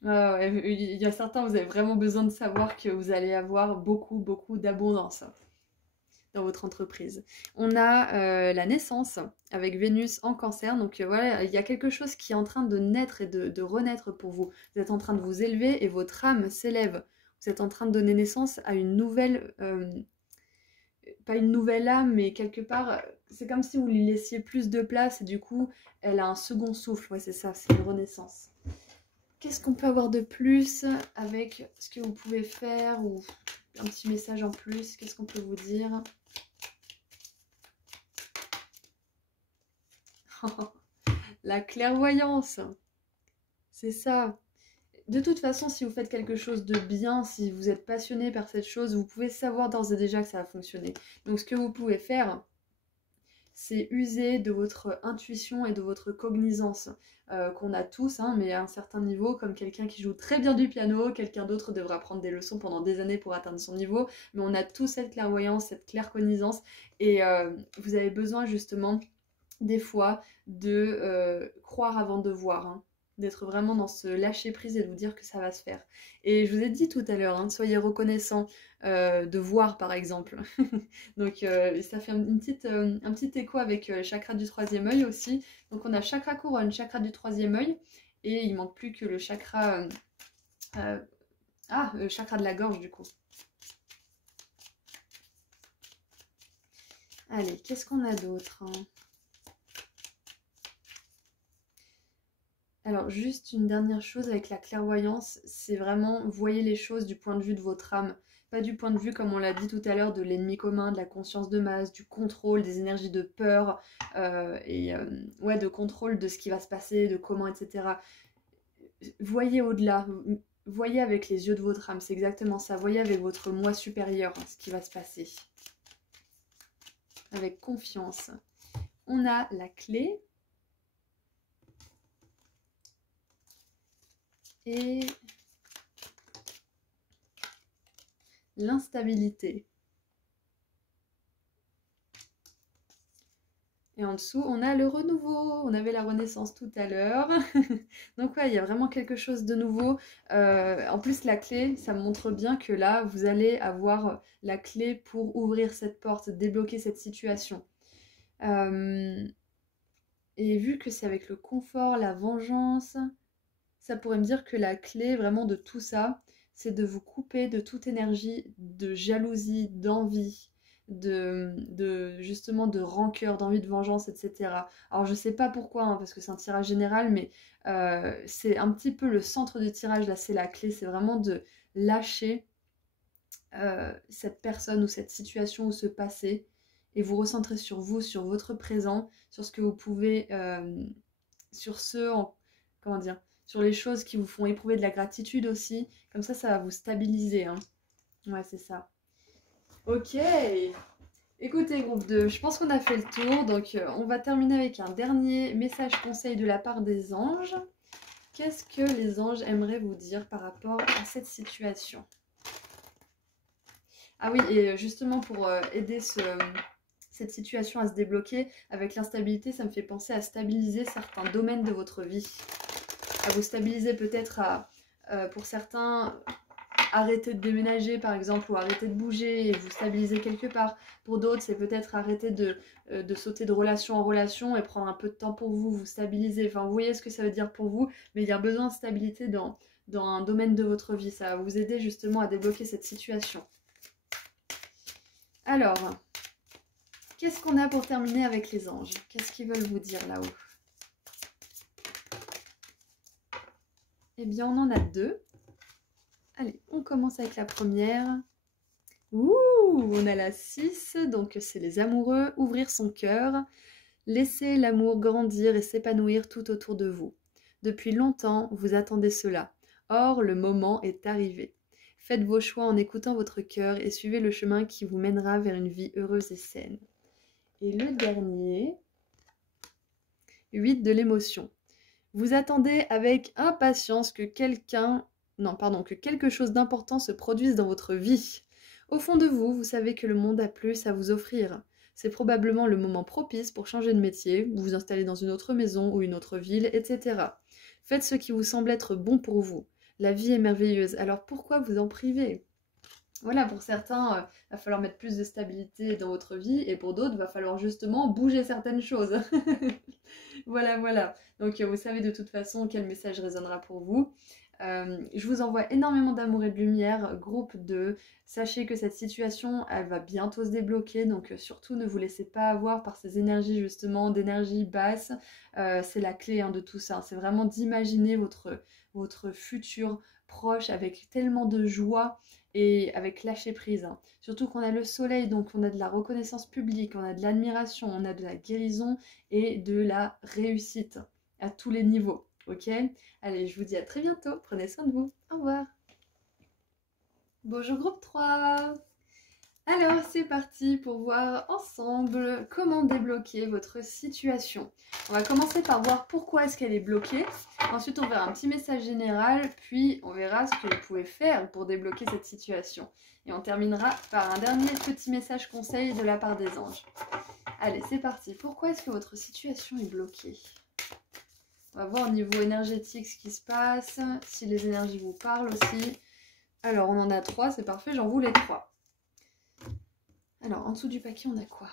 Ouais, il y a certains, vous avez vraiment besoin de savoir que vous allez avoir beaucoup, beaucoup d'abondance dans votre entreprise. On a la naissance avec Vénus en Cancer, donc voilà, il y a quelque chose qui est en train de naître et de renaître pour vous. Vous êtes en train de vous élever et votre âme s'élève. Vous êtes en train de donner naissance à une nouvelle, pas une nouvelle âme, mais quelque part, c'est comme si vous lui laissiez plus de place et du coup, elle a un second souffle. Ouais, c'est ça, c'est une renaissance. Qu'est-ce qu'on peut avoir de plus avec ce que vous pouvez faire ou un petit message en plus? Qu'est-ce qu'on peut vous dire? La clairvoyance, c'est ça. De toute façon, si vous faites quelque chose de bien, si vous êtes passionné par cette chose, vous pouvez savoir d'ores et déjà que ça va fonctionner. Donc ce que vous pouvez faire, c'est user de votre intuition et de votre cognizance qu'on a tous, hein, mais à un certain niveau, comme quelqu'un qui joue très bien du piano, quelqu'un d'autre devra prendre des leçons pendant des années pour atteindre son niveau, mais on a tous cette clairvoyance, cette claircognizance, et vous avez besoin justement des fois de croire avant de voir, hein, d'être vraiment dans ce lâcher prise et de vous dire que ça va se faire. Et je vous ai dit tout à l'heure, hein, soyez reconnaissants de voir par exemple. Donc ça fait un petit écho avec le chakra du troisième œil aussi. Donc on a chakra couronne, chakra du troisième œil, et il manque plus que le chakra... le chakra de la gorge du coup. Allez, qu'est-ce qu'on a d'autre, hein? Alors, juste une dernière chose avec la clairvoyance, c'est vraiment, voyez les choses du point de vue de votre âme. Pas du point de vue, comme on l'a dit tout à l'heure, de l'ennemi commun, de la conscience de masse, du contrôle, des énergies de peur, ouais, de contrôle de ce qui va se passer, de comment, etc. Voyez au-delà, voyez avec les yeux de votre âme, c'est exactement ça. Voyez avec votre moi supérieur ce qui va se passer. Avec confiance. On a la clé. Et l'instabilité. Et en dessous, on a le renouveau. On avait la renaissance tout à l'heure. Donc ouais, il y a vraiment quelque chose de nouveau. En plus, la clé, ça montre bien que là, vous allez avoir la clé pour ouvrir cette porte, débloquer cette situation. Et vu que c'est avec le confort, la vengeance... Ça pourrait me dire que la clé vraiment de tout ça, c'est de vous couper de toute énergie de jalousie, d'envie, justement de rancœur, d'envie de vengeance, etc. Alors je sais pas pourquoi, hein, parce que c'est un tirage général, mais c'est un petit peu le centre du tirage, là c'est la clé, c'est vraiment de lâcher cette personne ou cette situation ou ce passé et vous recentrer sur vous, sur votre présent, sur ce que vous pouvez, sur comment dire, sur les choses qui vous font éprouver de la gratitude aussi. Comme ça va vous stabiliser, hein. Ouais, c'est ça. Ok. Écoutez, groupe 2, je pense qu'on a fait le tour. Donc, on va terminer avec un dernier message conseil de la part des anges. Qu'est-ce que les anges aimeraient vous dire par rapport à cette situation? Ah oui, et justement pour aider cette situation à se débloquer, avec l'instabilité, ça me fait penser à stabiliser certains domaines de votre vie. À vous stabiliser peut-être pour certains, arrêter de déménager par exemple, ou arrêter de bouger et vous stabiliser quelque part. Pour d'autres, c'est peut-être arrêter de sauter de relation en relation et prendre un peu de temps pour vous, vous stabiliser. Enfin, vous voyez ce que ça veut dire pour vous, mais il y a besoin de stabilité dans un domaine de votre vie. Ça va vous aider justement à débloquer cette situation. Alors, qu'est-ce qu'on a pour terminer avec les anges? Qu'est-ce qu'ils veulent vous dire là-haut? Eh bien, on en a deux. Allez, on commence avec la première. Ouh, on a la 6, donc c'est les amoureux. Ouvrir son cœur, laisser l'amour grandir et s'épanouir tout autour de vous. Depuis longtemps, vous attendez cela. Or, le moment est arrivé. Faites vos choix en écoutant votre cœur et suivez le chemin qui vous mènera vers une vie heureuse et saine. Et le dernier, 8 de l'émotion. Vous attendez avec impatience que quelque chose d'important se produise dans votre vie. Au fond de vous, vous savez que le monde a plus à vous offrir. C'est probablement le moment propice pour changer de métier, vous installer dans une autre maison ou une autre ville, etc. Faites ce qui vous semble être bon pour vous. La vie est merveilleuse, alors pourquoi vous en priver? Voilà, pour certains, il va falloir mettre plus de stabilité dans votre vie, et pour d'autres, il va falloir justement bouger certaines choses. Voilà, voilà. Donc vous savez de toute façon quel message résonnera pour vous. Je vous envoie énormément d'amour et de lumière, groupe 2. Sachez que cette situation, elle va bientôt se débloquer, donc surtout ne vous laissez pas avoir par ces énergies justement, d'énergie basse. C'est la clé de tout ça. C'est vraiment d'imaginer votre futur proche avec tellement de joie et avec lâcher prise, hein. Surtout qu'on a le soleil, donc on a de la reconnaissance publique, on a de l'admiration, on a de la guérison et de la réussite à tous les niveaux. Ok? Allez, je vous dis à très bientôt. Prenez soin de vous. Au revoir. Bonjour groupe 3. Alors, c'est parti pour voir ensemble comment débloquer votre situation. On va commencer par voir pourquoi est-ce qu'elle est bloquée. Ensuite, on verra un petit message général, puis on verra ce que vous pouvez faire pour débloquer cette situation. Et on terminera par un dernier petit message conseil de la part des anges. Allez, c'est parti. Pourquoi est-ce que votre situation est bloquée? On va voir au niveau énergétique ce qui se passe, si les énergies vous parlent aussi. Alors, on en a 3, c'est parfait, j'en voulais 3. Alors, en dessous du paquet, on a quoi?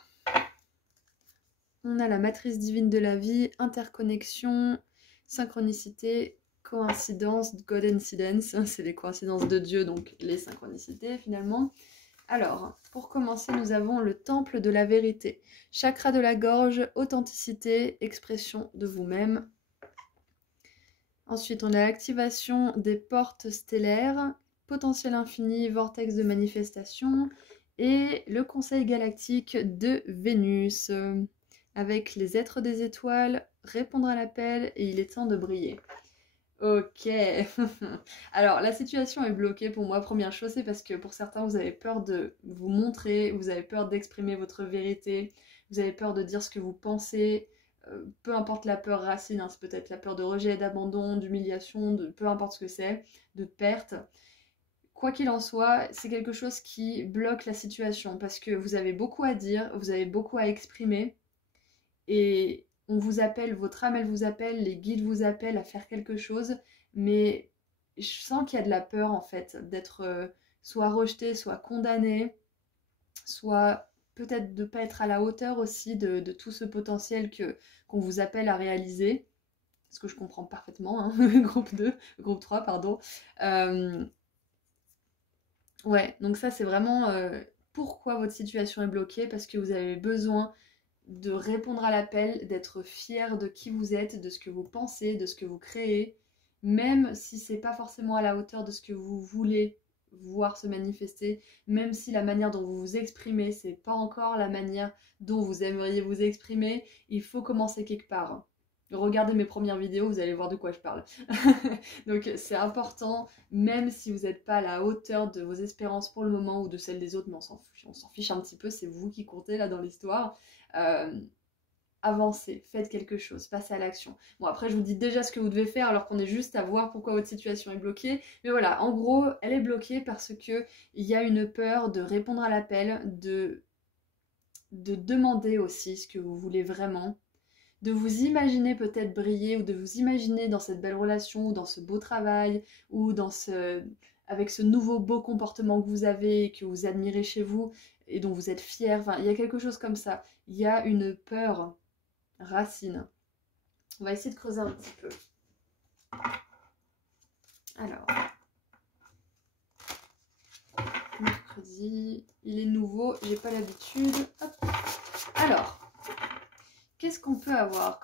On a la matrice divine de la vie, interconnexion, synchronicité, coïncidence, God incidence, c'est les coïncidences de Dieu, donc les synchronicités finalement. Alors, pour commencer, nous avons le temple de la vérité, chakra de la gorge, authenticité, expression de vous-même. Ensuite, on a l'activation des portes stellaires, potentiel infini, vortex de manifestation, et le conseil galactique de Vénus, avec les êtres des étoiles, répondre à l'appel, et il est temps de briller. Ok. Alors, la situation est bloquée pour moi. Première chose, c'est parce que pour certains, vous avez peur de vous montrer, vous avez peur d'exprimer votre vérité, vous avez peur de dire ce que vous pensez. Peu importe la peur racine, hein, c'est peut-être la peur de rejet, d'abandon, d'humiliation, peu importe ce que c'est, de perte. Quoi qu'il en soit, c'est quelque chose qui bloque la situation parce que vous avez beaucoup à dire, vous avez beaucoup à exprimer et on vous appelle, votre âme elle vous appelle, les guides vous appellent à faire quelque chose, mais je sens qu'il y a de la peur en fait d'être soit rejeté, soit condamné, soit peut-être de ne pas être à la hauteur aussi de tout ce potentiel qu'on vous appelle à réaliser, ce que je comprends parfaitement, hein. groupe 3, pardon. Ouais, donc ça c'est vraiment pourquoi votre situation est bloquée, parce que vous avez besoin de répondre à l'appel, d'être fier de qui vous êtes, de ce que vous pensez, de ce que vous créez, même si c'est pas forcément à la hauteur de ce que vous voulez voir se manifester, même si la manière dont vous vous exprimez, c'est pas encore la manière dont vous aimeriez vous exprimer, il faut commencer quelque part. Regardez mes premières vidéos, vous allez voir de quoi je parle. Donc c'est important, même si vous n'êtes pas à la hauteur de vos espérances pour le moment ou de celles des autres, mais on s'en fiche un petit peu, c'est vous qui comptez là dans l'histoire. Avancez, faites quelque chose, passez à l'action. Bon, après je vous dis déjà ce que vous devez faire alors qu'on est juste à voir pourquoi votre situation est bloquée. Mais voilà, en gros, elle est bloquée parce que il y a une peur de répondre à l'appel, de demander aussi ce que vous voulez vraiment, de vous imaginer peut-être briller ou de vous imaginer dans cette belle relation ou dans ce beau travail ou avec ce nouveau beau comportement que vous avez et que vous admirez chez vous et dont vous êtes fier. Enfin, il y a quelque chose comme ça. Il y a une peur racine. On va essayer de creuser un petit peu. Alors, mercredi, il est nouveau, j'ai pas l'habitude. Alors, qu'est-ce qu'on peut avoir?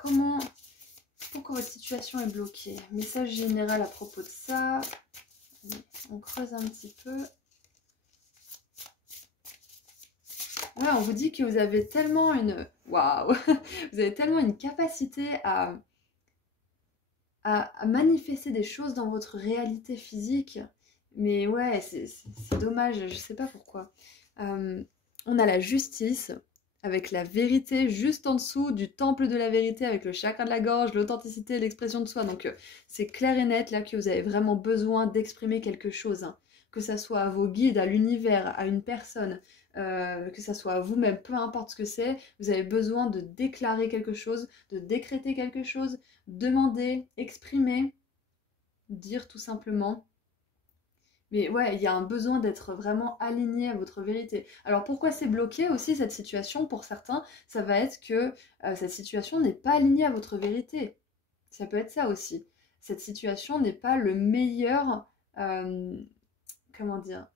Pourquoi votre situation est bloquée? Message général à propos de ça. On creuse un petit peu. Ouais, on vous dit que vous avez tellement une... Waouh! Vous avez tellement une capacité à manifester des choses dans votre réalité physique. Mais ouais, c'est dommage, je sais pas pourquoi. On a la justice, avec la vérité juste en dessous du temple de la vérité, avec le chakra de la gorge, l'authenticité, l'expression de soi. Donc c'est clair et net là que vous avez vraiment besoin d'exprimer quelque chose, hein. Que ça soit à vos guides, à l'univers, à une personne, que ça soit à vous-même, peu importe ce que c'est, vous avez besoin de déclarer quelque chose, de décréter quelque chose, demander, exprimer, dire tout simplement. Mais ouais, il y a un besoin d'être vraiment aligné à votre vérité. Alors pourquoi c'est bloqué aussi cette situation? Pour certains, ça va être que cette situation n'est pas alignée à votre vérité. Ça peut être ça aussi. Cette situation n'est pas le meilleur... comment dire?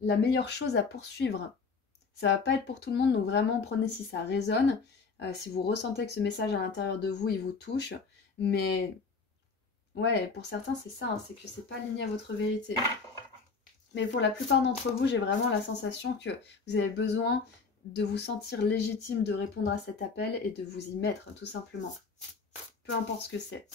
La meilleure chose à poursuivre. Ça va pas être pour tout le monde, donc vraiment prenez si ça résonne. Si vous ressentez que ce message à l'intérieur de vous, il vous touche. Mais ouais, pour certains, c'est ça, hein, c'est que c'est pas aligné à votre vérité. Mais pour la plupart d'entre vous, j'ai vraiment la sensation que vous avez besoin de vous sentir légitime de répondre à cet appel et de vous y mettre, tout simplement. Peu importe ce que c'est.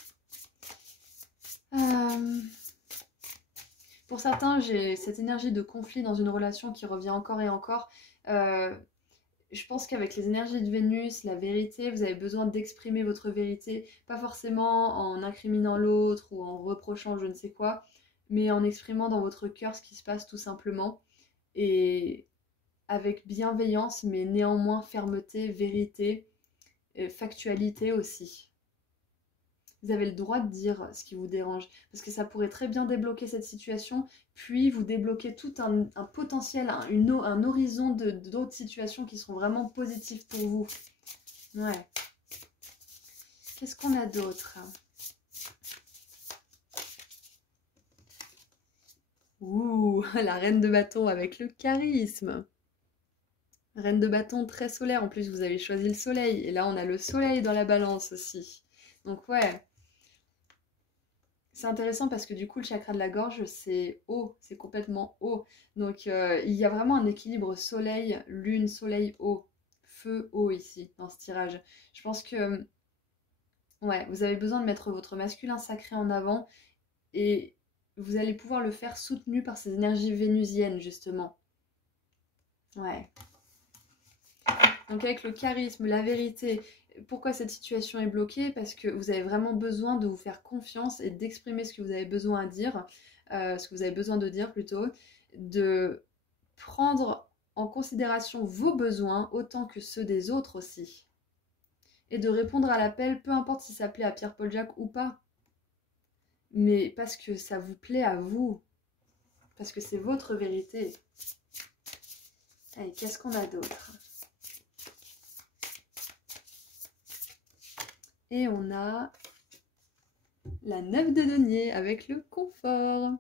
Pour certains, j'ai cette énergie de conflit dans une relation qui revient encore et encore. Je pense qu'avec les énergies de Vénus, la vérité, vous avez besoin d'exprimer votre vérité, pas forcément en incriminant l'autre ou en reprochant je ne sais quoi, mais en exprimant dans votre cœur ce qui se passe tout simplement, et avec bienveillance, mais néanmoins fermeté, vérité, factualité aussi. Vous avez le droit de dire ce qui vous dérange, parce que ça pourrait très bien débloquer cette situation, puis vous débloquer tout un potentiel, un horizon d'autres situations qui seront vraiment positives pour vous. Ouais. Qu'est-ce qu'on a d'autre? Ouh, la reine de bâton avec le charisme. Reine de bâton très solaire, en plus vous avez choisi le soleil, et là on a le soleil dans la balance aussi. Donc ouais. C'est intéressant parce que du coup, le chakra de la gorge, c'est haut, c'est complètement haut. Donc, il y a vraiment un équilibre soleil, lune, soleil, eau, feu, eau ici, dans ce tirage. Je pense que, ouais, vous avez besoin de mettre votre masculin sacré en avant et vous allez pouvoir le faire soutenu par ces énergies vénusiennes, justement. Ouais. Donc, avec le charisme, la vérité, pourquoi cette situation est bloquée? Parce que vous avez vraiment besoin de vous faire confiance et d'exprimer ce que vous avez besoin à dire, ce que vous avez besoin de dire plutôt, de prendre en considération vos besoins autant que ceux des autres aussi. Et de répondre à l'appel, peu importe si ça plaît à Pierre-Paul Jacques ou pas. Mais parce que ça vous plaît à vous. Parce que c'est votre vérité. Allez, qu'est-ce qu'on a d'autre? Et on a la 9 de denier avec le confort.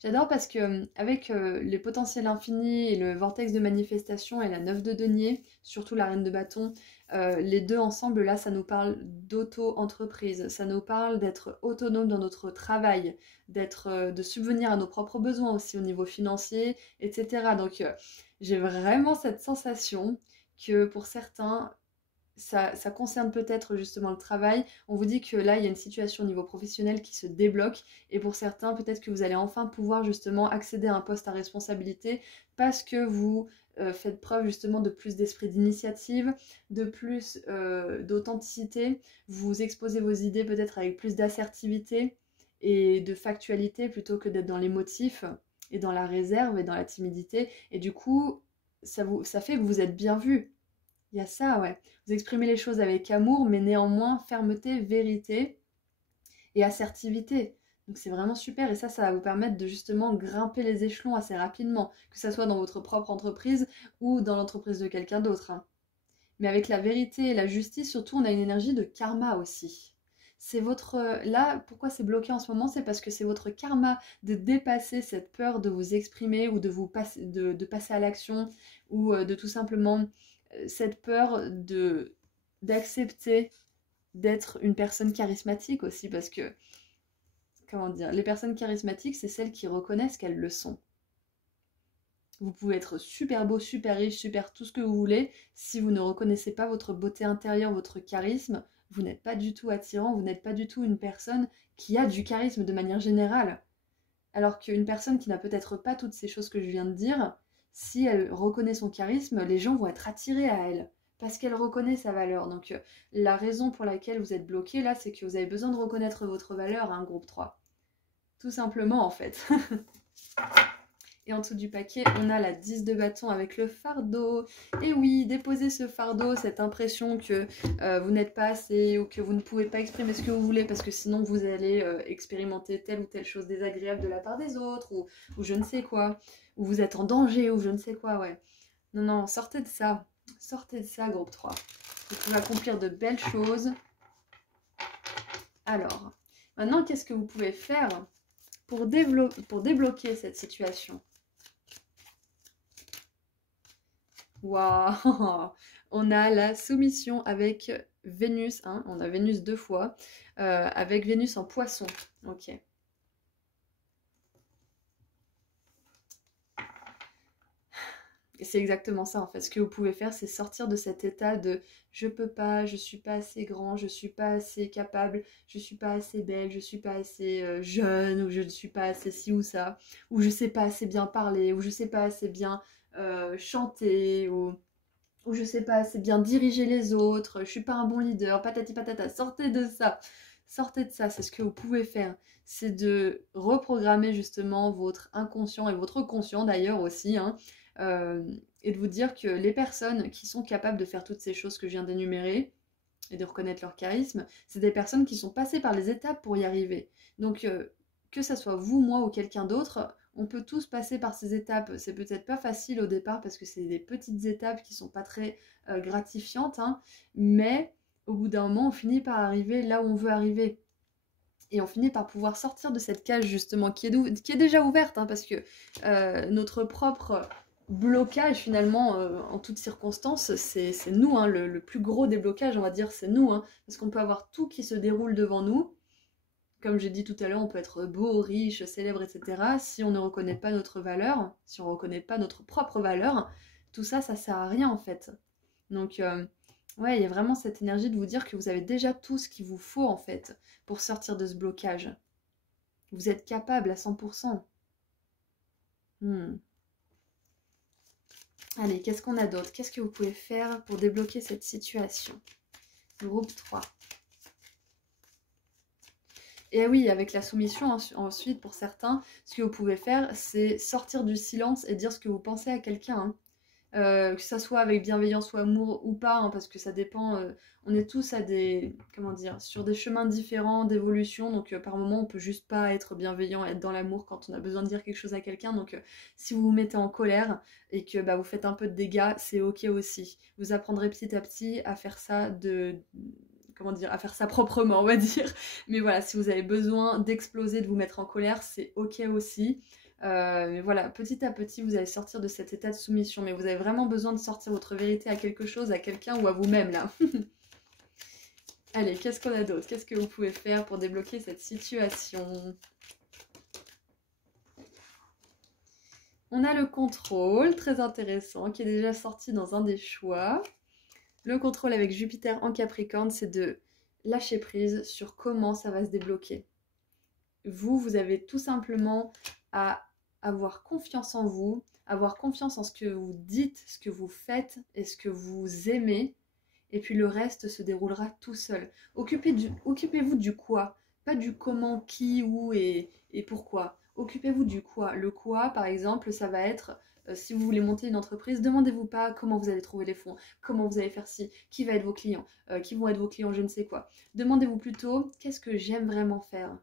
J'adore parce que avec les potentiels infinis et le vortex de manifestation et la 9 de denier, surtout la reine de bâton, les deux ensemble, là, ça nous parle d'auto-entreprise. Ça nous parle d'être autonome dans notre travail, de subvenir à nos propres besoins aussi au niveau financier, etc. Donc, j'ai vraiment cette sensation que pour certains, ça concerne peut-être justement le travail. On vous dit que là, il y a une situation au niveau professionnel qui se débloque et pour certains, peut-être que vous allez enfin pouvoir justement accéder à un poste à responsabilité parce que vous faites preuve justement de plus d'esprit d'initiative, de plus d'authenticité. Vous exposez vos idées peut-être avec plus d'assertivité et de factualité plutôt que d'être dans l'émotif et dans la réserve et dans la timidité. Et du coup, ça fait que vous êtes bien vu. Il y a ça, ouais. Vous exprimez les choses avec amour, mais néanmoins fermeté, vérité et assertivité. Donc c'est vraiment super et ça va vous permettre de justement grimper les échelons assez rapidement, que ce soit dans votre propre entreprise ou dans l'entreprise de quelqu'un d'autre, hein. Mais avec la vérité et la justice, surtout, on a une énergie de karma aussi. C'est votre... Là, pourquoi c'est bloqué en ce moment? C'est parce que c'est votre karma de dépasser cette peur de vous exprimer ou de passer à l'action ou de tout simplement cette peur d'accepter d'être une personne charismatique aussi parce que, comment dire, les personnes charismatiques, c'est celles qui reconnaissent qu'elles le sont. Vous pouvez être super beau, super riche, super tout ce que vous voulez. Si vous ne reconnaissez pas votre beauté intérieure, votre charisme, vous n'êtes pas du tout attirant, vous n'êtes pas du tout une personne qui a du charisme de manière générale. Alors qu'une personne qui n'a peut-être pas toutes ces choses que je viens de dire, si elle reconnaît son charisme, les gens vont être attirés à elle parce qu'elle reconnaît sa valeur. Donc la raison pour laquelle vous êtes bloqué là, c'est que vous avez besoin de reconnaître votre valeur, hein, groupe 3. Tout simplement en fait. Et en dessous du paquet, on a la 10 de bâton avec le fardeau. Et oui, déposez ce fardeau, cette impression que vous n'êtes pas assez ou que vous ne pouvez pas exprimer ce que vous voulez parce que sinon vous allez expérimenter telle ou telle chose désagréable de la part des autres ou je ne sais quoi. Ou vous êtes en danger ou je ne sais quoi, ouais. Non, non, sortez de ça. Sortez de ça, groupe 3. Vous pouvez accomplir de belles choses. Alors, maintenant, qu'est-ce que vous pouvez faire pour débloquer cette situation? Waouh! On a la soumission avec Vénus, hein, on a Vénus 2 fois, avec Vénus en poisson. Ok. Et c'est exactement ça en fait. Ce que vous pouvez faire, c'est sortir de cet état de je peux pas, je suis pas assez grand, je suis pas assez capable, je suis pas assez belle, je suis pas assez jeune, ou je ne suis pas assez ci ou ça, ou je sais pas assez bien parler, ou je sais pas assez bien chanter, ou je sais pas assez bien diriger les autres, je suis pas un bon leader, patati patata. Sortez de ça. Sortez de ça, c'est ce que vous pouvez faire. C'est de reprogrammer justement votre inconscient et votre conscient d'ailleurs aussi, hein, euh, et de vous dire que les personnes qui sont capables de faire toutes ces choses que je viens d'énumérer et de reconnaître leur charisme, c'est des personnes qui sont passées par les étapes pour y arriver. Donc que ça soit vous, moi ou quelqu'un d'autre, on peut tous passer par ces étapes. C'est peut-être pas facile au départ parce que c'est des petites étapes qui sont pas très gratifiantes, hein, mais au bout d'un moment, on finit par arriver là où on veut arriver. Et on finit par pouvoir sortir de cette cage justement qui est déjà ouverte, hein, parce que notre propre blocage finalement en toutes circonstances, c'est nous, hein, le plus gros des blocages, on va dire, c'est nous, hein, parce qu'on peut avoir tout qui se déroule devant nous. Comme j'ai dit tout à l'heure, on peut être beau, riche, célèbre, etc. Si on ne reconnaît pas notre valeur, si on ne reconnaît pas notre propre valeur, tout ça, ça sert à rien en fait. Donc, ouais, il y a vraiment cette énergie de vous dire que vous avez déjà tout ce qu'il vous faut en fait pour sortir de ce blocage. Vous êtes capable à 100%. Allez, qu'est-ce qu'on a d'autre? Qu'est-ce que vous pouvez faire pour débloquer cette situation? Groupe 3. Et oui, avec la soumission, ensuite, pour certains, ce que vous pouvez faire, c'est sortir du silence et dire ce que vous pensez à quelqu'un, hein. Que ça soit avec bienveillance ou amour ou pas, hein, parce que ça dépend. On est tous à des, comment dire, sur des chemins différents d'évolution, donc par moment on peut juste pas être bienveillant, être dans l'amour quand on a besoin de dire quelque chose à quelqu'un. Donc si vous vous mettez en colère et que bah, vous faites un peu de dégâts, c'est ok aussi. Vous apprendrez petit à petit à faire ça comment dire, à faire ça proprement, on va dire. Mais voilà, si vous avez besoin d'exploser, de vous mettre en colère, c'est ok aussi. Mais voilà, petit à petit, vous allez sortir de cet état de soumission. Mais vous avez vraiment besoin de sortir votre vérité à quelque chose, à quelqu'un ou à vous-même, là. Allez, qu'est-ce qu'on a d'autre? Qu'est-ce que vous pouvez faire pour débloquer cette situation? On a le contrôle, très intéressant, qui est déjà sorti dans un des choix. Le contrôle avec Jupiter en Capricorne, c'est de lâcher prise sur comment ça va se débloquer. Vous avez tout simplement à avoir confiance en vous, avoir confiance en ce que vous dites, ce que vous faites et ce que vous aimez. Et puis le reste se déroulera tout seul. Occupez-vous du quoi, pas du comment, qui, où et pourquoi. Occupez-vous du quoi. Le quoi, par exemple, ça va être, si vous voulez monter une entreprise, demandez-vous pas comment vous allez trouver les fonds, comment vous allez faire ci, qui va être vos clients, qui vont être vos clients, je ne sais quoi. Demandez-vous plutôt, qu'est-ce que j'aime vraiment faire?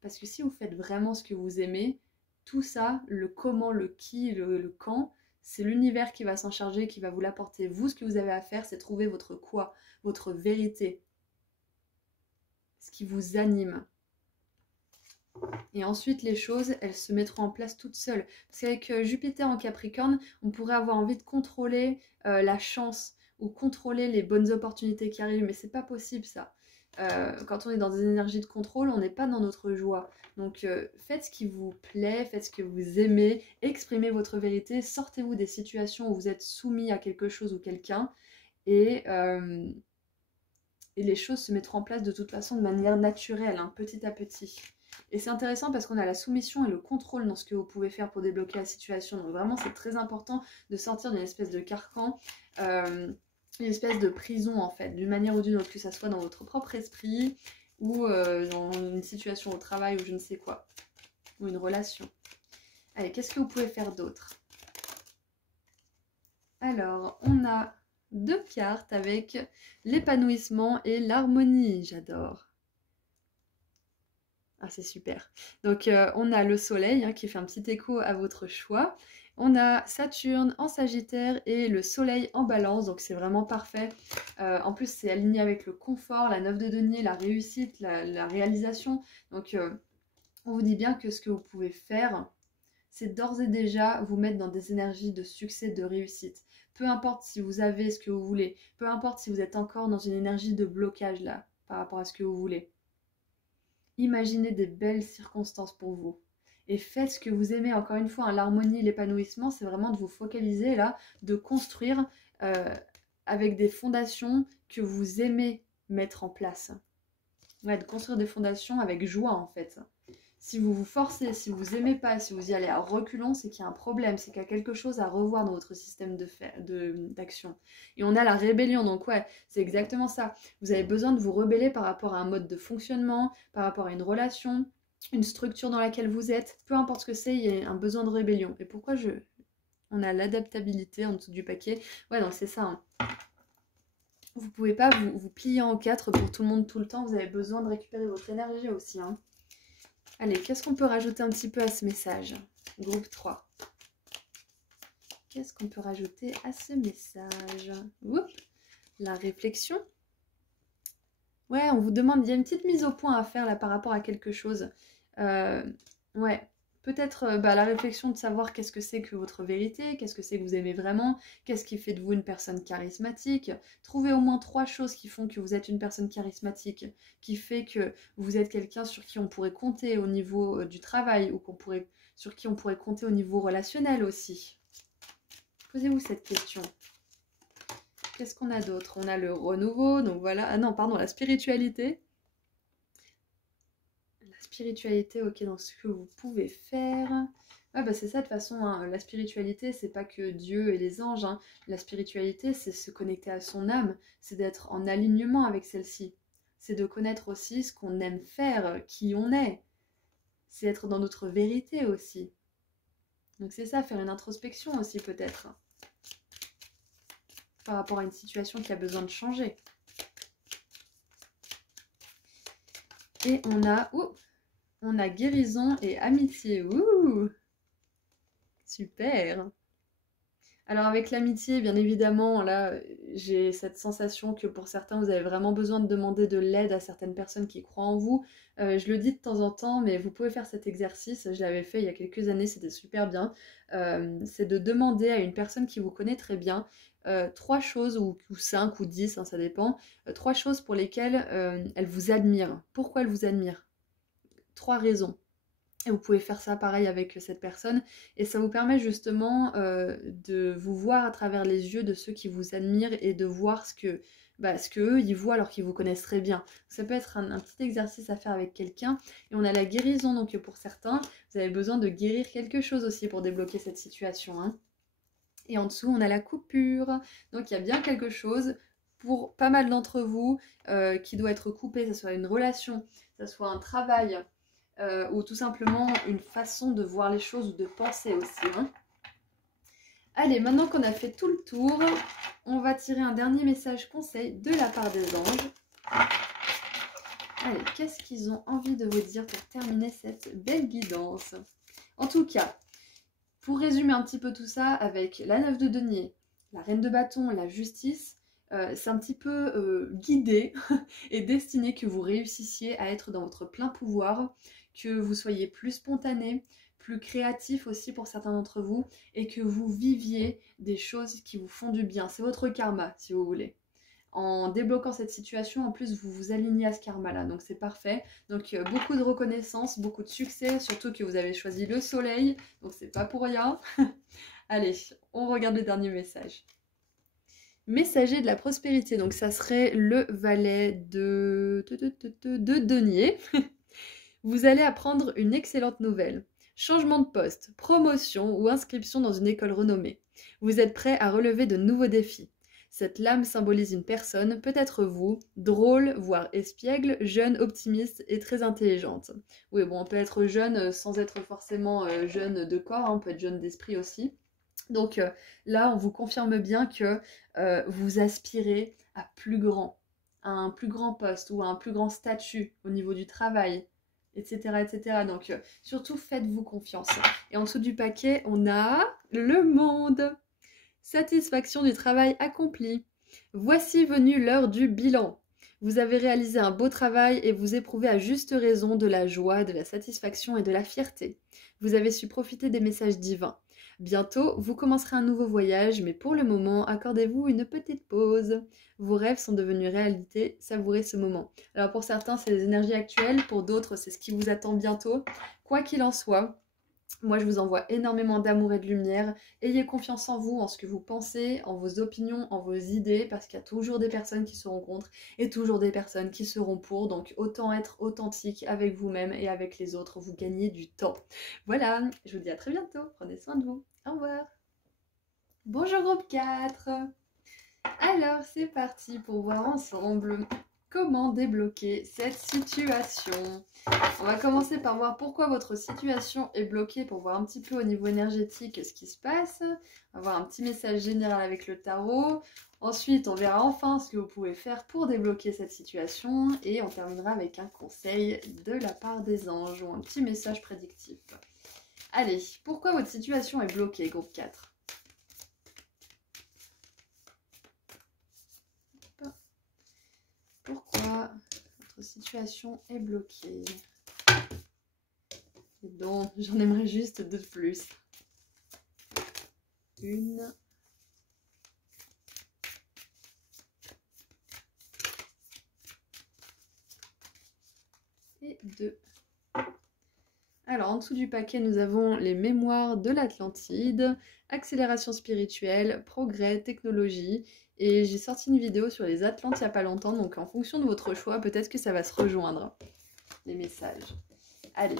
Parce que si vous faites vraiment ce que vous aimez, tout ça, le comment, le qui, le quand, c'est l'univers qui va s'en charger, qui va vous l'apporter. Vous, ce que vous avez à faire, c'est trouver votre quoi, votre vérité, ce qui vous anime. Et ensuite, les choses, elles se mettront en place toutes seules. Parce qu'avec Jupiter en Capricorne, on pourrait avoir envie de contrôler la chance ou contrôler les bonnes opportunités qui arrivent, mais c'est pas possible ça. Quand on est dans des énergies de contrôle, on n'est pas dans notre joie. Donc faites ce qui vous plaît, faites ce que vous aimez, exprimez votre vérité, sortez-vous des situations où vous êtes soumis à quelque chose ou quelqu'un et les choses se mettront en place de toute façon de manière naturelle, hein, petit à petit. Et c'est intéressant parce qu'on a la soumission et le contrôle dans ce que vous pouvez faire pour débloquer la situation. Donc vraiment, c'est très important de sortir d'une espèce de carcan, une espèce de prison en fait, d'une manière ou d'une autre, que ça soit dans votre propre esprit ou dans une situation au travail ou je ne sais quoi, ou une relation. Allez, qu'est-ce que vous pouvez faire d'autre? Alors, on a 2 cartes avec l'épanouissement et l'harmonie. J'adore. Ah, c'est super. Donc, on a le soleil hein, qui fait un petit écho à votre choix. On a Saturne en Sagittaire et le soleil en Balance, donc c'est vraiment parfait. En plus, c'est aligné avec le confort, la 9 de denier, la réussite, la réalisation. Donc, on vous dit bien que ce que vous pouvez faire, c'est d'ores et déjà vous mettre dans des énergies de succès, de réussite. Peu importe si vous avez ce que vous voulez, peu importe si vous êtes encore dans une énergie de blocage là, par rapport à ce que vous voulez. Imaginez des belles circonstances pour vous. et faites ce que vous aimez. Encore une fois, hein, l'harmonie, l'épanouissement, c'est vraiment de vous focaliser là, de construire avec des fondations que vous aimez mettre en place. Ouais, de construire des fondations avec joie en fait. Si vous vous forcez, si vous aimez pas, si vous y allez à reculons, c'est qu'il y a un problème, c'est qu'il y a quelque chose à revoir dans votre système d'action. Et on a la rébellion, donc ouais, c'est exactement ça. Vous avez besoin de vous rebeller par rapport à un mode de fonctionnement, par rapport à une relation, une structure dans laquelle vous êtes, peu importe ce que c'est, il y a un besoin de rébellion. Et pourquoi on a l'adaptabilité en dessous du paquet? Ouais, donc c'est ça, hein. Vous pouvez pas vous plier en quatre pour tout le monde tout le temps, vous avez besoin de récupérer votre énergie aussi, hein. Allez, qu'est-ce qu'on peut rajouter un petit peu à ce message? Groupe 3. Qu'est-ce qu'on peut rajouter à ce message? Oups, la réflexion. Ouais, on vous demande, il y a une petite mise au point à faire là par rapport à quelque chose. Ouais, peut-être la réflexion de savoir qu'est-ce que c'est que votre vérité, qu'est-ce que c'est que vous aimez vraiment, qu'est-ce qui fait de vous une personne charismatique. Trouvez au moins 3 choses qui font que vous êtes une personne charismatique, qui fait que vous êtes quelqu'un sur qui on pourrait compter au niveau du travail ou sur qui on pourrait compter au niveau relationnel aussi. Posez-vous cette question. Qu'est-ce qu'on a d'autre? On a le renouveau, donc voilà. Ah non, pardon, la spiritualité. Spiritualité, ok, dans ce que vous pouvez faire. Ouais, bah c'est ça de toute façon, hein. La spiritualité, c'est pas que Dieu et les anges, hein. La spiritualité, c'est se connecter à son âme, c'est d'être en alignement avec celle-ci. C'est de connaître aussi ce qu'on aime faire, qui on est. C'est être dans notre vérité aussi. Donc c'est ça, faire une introspection aussi peut-être. Par rapport à une situation qui a besoin de changer. Et on a guérison et amitié. Ouh! Super! Alors avec l'amitié, bien évidemment, là, j'ai cette sensation que pour certains, vous avez vraiment besoin de demander de l'aide à certaines personnes qui croient en vous. Je le dis de temps en temps, mais vous pouvez faire cet exercice. Je l'avais fait il y a quelques années, c'était super bien. C'est de demander à une personne qui vous connaît très bien 3 choses, ou 5 ou 10, hein, ça dépend. 3 choses pour lesquelles elle vous admire. Pourquoi elle vous admire? 3 raisons. Et vous pouvez faire ça pareil avec cette personne. Et ça vous permet justement de vous voir à travers les yeux de ceux qui vous admirent et de voir ce que eux, ils voient alors qu'ils vous connaissent très bien. Ça peut être un petit exercice à faire avec quelqu'un. Et on a la guérison, donc pour certains, vous avez besoin de guérir quelque chose aussi pour débloquer cette situation, hein. Et en dessous, on a la coupure. Donc il y a bien quelque chose pour pas mal d'entre vous qui doit être coupé, que ce soit une relation, que ce soit un travail, ou tout simplement une façon de voir les choses ou de penser aussi, hein. Allez, maintenant qu'on a fait tout le tour, on va tirer un dernier message conseil de la part des anges. Allez, qu'est-ce qu'ils ont envie de vous dire pour terminer cette belle guidance? En tout cas, pour résumer un petit peu tout ça, avec la 9 de denier, la reine de bâton, la justice, c'est un petit peu guidé et destiné que vous réussissiez à être dans votre plein pouvoir, que vous soyez plus spontané, plus créatif aussi pour certains d'entre vous, et que vous viviez des choses qui vous font du bien. C'est votre karma, si vous voulez. En débloquant cette situation, en plus, vous vous alignez à ce karma-là, donc c'est parfait. Donc beaucoup de reconnaissance, beaucoup de succès, surtout que vous avez choisi le soleil, donc c'est pas pour rien. Allez, on regarde le dernier message. Messager de la prospérité, donc ça serait le valet de denier. Vous allez apprendre une excellente nouvelle. Changement de poste, promotion ou inscription dans une école renommée. Vous êtes prêt à relever de nouveaux défis. Cette lame symbolise une personne, peut-être vous, drôle, voire espiègle, jeune, optimiste et très intelligente. Oui, bon, on peut être jeune sans être forcément jeune de corps, hein, on peut être jeune d'esprit aussi. Donc là, on vous confirme bien que vous aspirez à plus grand, à un plus grand poste ou à un plus grand statut au niveau du travail, etc. etc. Donc surtout, faites-vous confiance. Et en dessous du paquet, on a le monde. Satisfaction du travail accompli. Voici venue l'heure du bilan. Vous avez réalisé un beau travail et vous éprouvez à juste raison de la joie, de la satisfaction et de la fierté. Vous avez su profiter des messages divins. Bientôt, vous commencerez un nouveau voyage, mais pour le moment, accordez-vous une petite pause. Vos rêves sont devenus réalité, savourez ce moment. Alors pour certains, c'est les énergies actuelles, pour d'autres, c'est ce qui vous attend bientôt. Quoi qu'il en soit, Moi, je vous envoie énormément d'amour et de lumière. Ayez confiance en vous, en ce que vous pensez, en vos opinions, en vos idées, parce qu'il y a toujours des personnes qui seront contre et toujours des personnes qui seront pour. Donc, autant être authentique avec vous-même et avec les autres. Vous gagnez du temps. Voilà, je vous dis à très bientôt. Prenez soin de vous. Au revoir. Bonjour groupe 4. Alors, c'est parti pour voir ensemble comment débloquer cette situation. On va commencer par voir pourquoi votre situation est bloquée, pour voir un petit peu au niveau énergétique ce qui se passe. On va voir un petit message général avec le tarot. Ensuite, on verra enfin ce que vous pouvez faire pour débloquer cette situation. Et on terminera avec un conseil de la part des anges ou un petit message prédictif. Allez, pourquoi votre situation est bloquée, groupe 4 ? Pourquoi votre situation est bloquée ? Et donc, j'en aimerais juste deux de plus. Une. Et deux. Alors, en dessous du paquet, nous avons les mémoires de l'Atlantide, accélération spirituelle, progrès, technologie. Et j'ai sorti une vidéo sur les Atlantes il n'y a pas longtemps, donc en fonction de votre choix, peut-être que ça va se rejoindre, les messages. Allez.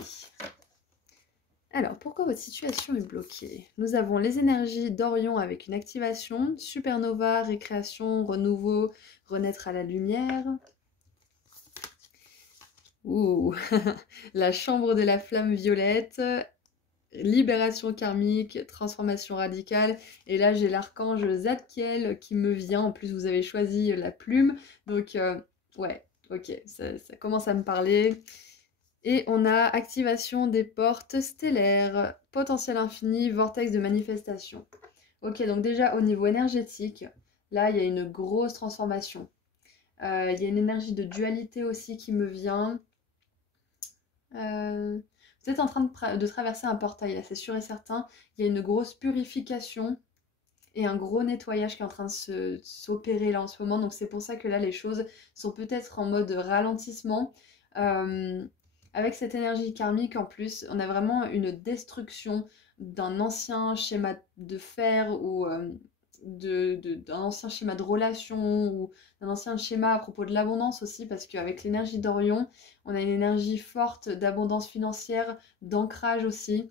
Alors, pourquoi votre situation est bloquée? Nous avons les énergies d'Orion avec une activation, supernova, récréation, renouveau, renaître à la lumière. Ouh, la chambre de la flamme violette, libération karmique, transformation radicale. Et là, j'ai l'archange Zadkiel qui me vient. En plus, vous avez choisi la plume. Donc, ouais, ok, ça commence à me parler. Et on a activation des portes stellaires, potentiel infini, vortex de manifestation. Ok, donc déjà au niveau énergétique, là, il y a une grosse transformation. Il y a une énergie de dualité aussi qui me vient. Vous êtes en train de traverser un portail, là, c'est sûr et certain. Il y a une grosse purification et un gros nettoyage qui est en train de s'opérer là en ce moment. Donc c'est pour ça que là, les choses sont peut-être en mode ralentissement. Avec cette énergie karmique en plus, on a vraiment une destruction d'un ancien schéma de fer ou d'un ancien schéma de relation ou d'un ancien schéma à propos de l'abondance aussi, parce qu'avec l'énergie d'Orion, on a une énergie forte d'abondance financière, d'ancrage aussi.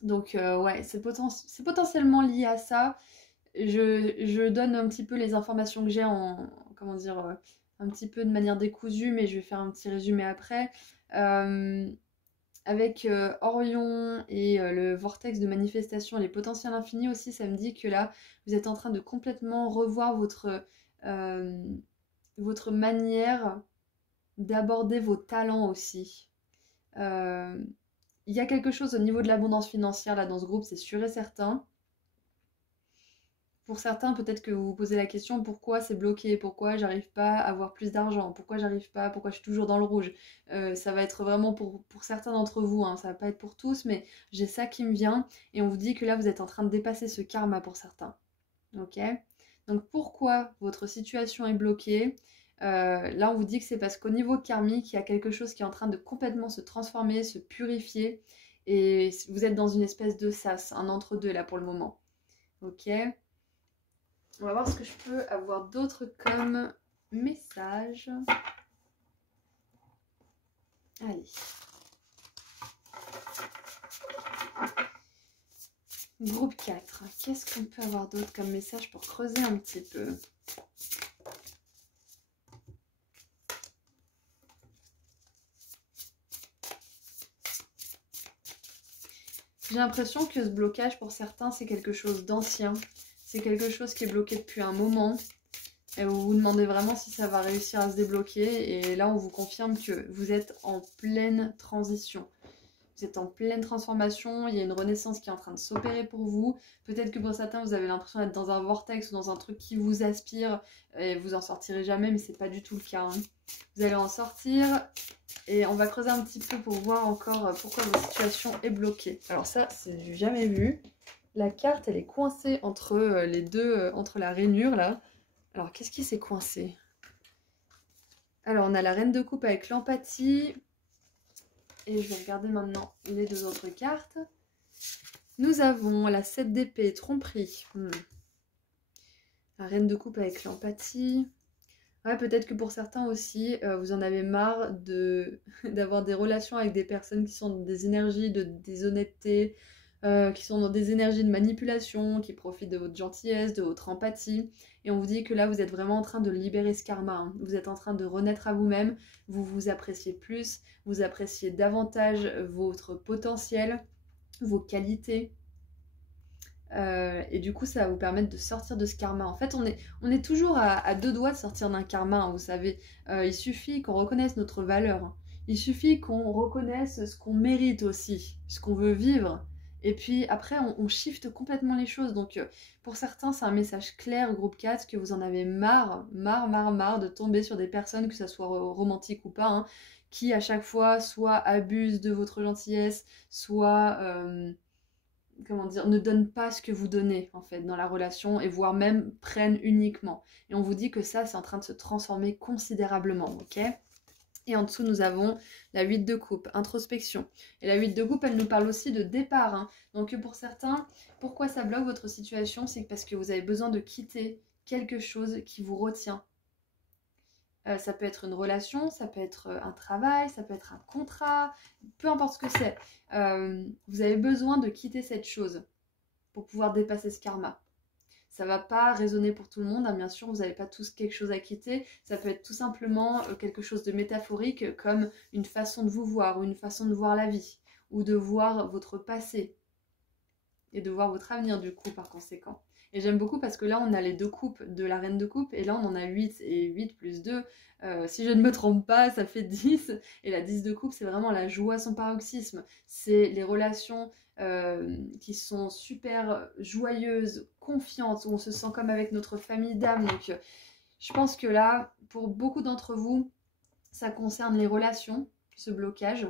Donc ouais, c'est potentiellement lié à ça. Je donne un petit peu les informations que j'ai en, comment dire, un petit peu de manière décousue, mais je vais faire un petit résumé après. Avec Orion et le vortex de manifestation, les potentiels infinis aussi, ça me dit que là, vous êtes en train de complètement revoir votre manière d'aborder vos talents aussi. Il y a quelque chose au niveau de l'abondance financière là dans ce groupe, c'est sûr et certain. Pour certains, peut-être que vous vous posez la question pourquoi c'est bloqué, pourquoi j'arrive pas à avoir plus d'argent, pourquoi j'arrive pas, pourquoi je suis toujours dans le rouge. Ça va être vraiment pour certains d'entre vous, hein, ça va pas être pour tous, mais j'ai ça qui me vient et on vous dit que là vous êtes en train de dépasser ce karma pour certains. Ok? Donc pourquoi votre situation est bloquée? Là on vous dit que c'est parce qu'au niveau karmique, il y a quelque chose qui est en train de complètement se transformer, se purifier et vous êtes dans une espèce de sas, un entre-deux là pour le moment. Ok? On va voir ce que je peux avoir d'autre comme message. Allez. Groupe 4. Qu'est-ce qu'on peut avoir d'autre comme message pour creuser un petit peu? J'ai l'impression que ce blocage pour certains c'est quelque chose d'ancien. C'est quelque chose qui est bloqué depuis un moment. Et vous vous demandez vraiment si ça va réussir à se débloquer. Et là, on vous confirme que vous êtes en pleine transition. Vous êtes en pleine transformation. Il y a une renaissance qui est en train de s'opérer pour vous. Peut-être que pour certains, vous avez l'impression d'être dans un vortex ou dans un truc qui vous aspire. Et vous en sortirez jamais, mais c'est pas du tout le cas. Hein. Vous allez en sortir. Et on va creuser un petit peu pour voir encore pourquoi votre situation est bloquée. Alors ça, c'est du jamais vu. La carte, elle est coincée entre les deux, entre la rainure là. Alors, qu'est-ce qui s'est coincé? Alors, on a la reine de coupe avec l'empathie. Et je vais regarder maintenant les deux autres cartes. Nous avons la 7 d'épée, tromperie. La reine de coupe avec l'empathie. Ouais, peut-être que pour certains aussi, vous en avez marre d'avoir des relations avec des personnes qui sont dans des énergies de déshonnêteté, qui sont dans des énergies de manipulation, qui profitent de votre gentillesse, de votre empathie. Et on vous dit que là, vous êtes vraiment en train de libérer ce karma, hein. Vous êtes en train de renaître à vous-même, vous vous appréciez plus, vous appréciez davantage votre potentiel, vos qualités. Et du coup, ça va vous permettre de sortir de ce karma. En fait, on est toujours à deux doigts de sortir d'un karma, hein, vous savez. Il suffit qu'on reconnaisse notre valeur, hein. Il suffit qu'on reconnaisse ce qu'on mérite aussi, ce qu'on veut vivre. Et puis après, on shift complètement les choses. Donc, pour certains, c'est un message clair au groupe 4 que vous en avez marre de tomber sur des personnes, que ça soit romantique ou pas, hein, qui à chaque fois soit abusent de votre gentillesse, soit... comment dire, ne donnent pas ce que vous donnez en fait dans la relation et voire même prennent uniquement. Et on vous dit que ça, c'est en train de se transformer considérablement, ok? Et en dessous, nous avons la 8 de coupe, introspection. Et la 8 de coupe, elle nous parle aussi de départ, hein. Donc pour certains, pourquoi ça bloque votre situation? C'est parce que vous avez besoin de quitter quelque chose qui vous retient. Ça peut être une relation, ça peut être un travail, ça peut être un contrat, peu importe ce que c'est. Vous avez besoin de quitter cette chose pour pouvoir dépasser ce karma. Ça va pas résonner pour tout le monde, hein, bien sûr, vous n'avez pas tous quelque chose à quitter. Ça peut être tout simplement quelque chose de métaphorique comme une façon de vous voir ou une façon de voir la vie ou de voir votre passé et de voir votre avenir du coup par conséquent. Et j'aime beaucoup parce que là on a les deux coupes de la reine de coupe et là on en a 8 et 8 plus 2, si je ne me trompe pas, ça fait 10. Et la 10 de coupe c'est vraiment la joie à son paroxysme. C'est les relations qui sont super joyeuses, confiantes, où on se sent comme avec notre famille d'âme. Donc je pense que là, pour beaucoup d'entre vous, ça concerne les relations, ce blocage.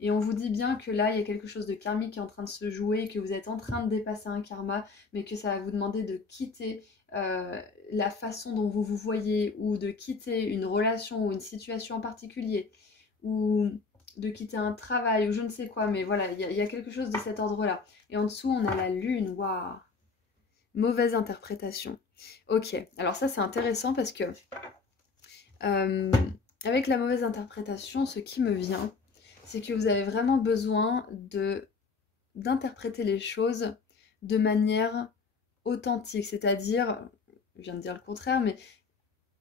Et on vous dit bien que là, il y a quelque chose de karmique qui est en train de se jouer, que vous êtes en train de dépasser un karma, mais que ça va vous demander de quitter la façon dont vous vous voyez, ou de quitter une relation ou une situation en particulier, ou de quitter un travail, ou je ne sais quoi, mais voilà, il y a quelque chose de cet ordre-là. Et en dessous, on a la lune, waouh! Mauvaise interprétation. Ok, alors ça c'est intéressant parce que avec la mauvaise interprétation, ce qui me vient, c'est que vous avez vraiment besoin d'interpréter les choses de manière authentique, c'est-à-dire, je viens de dire le contraire, mais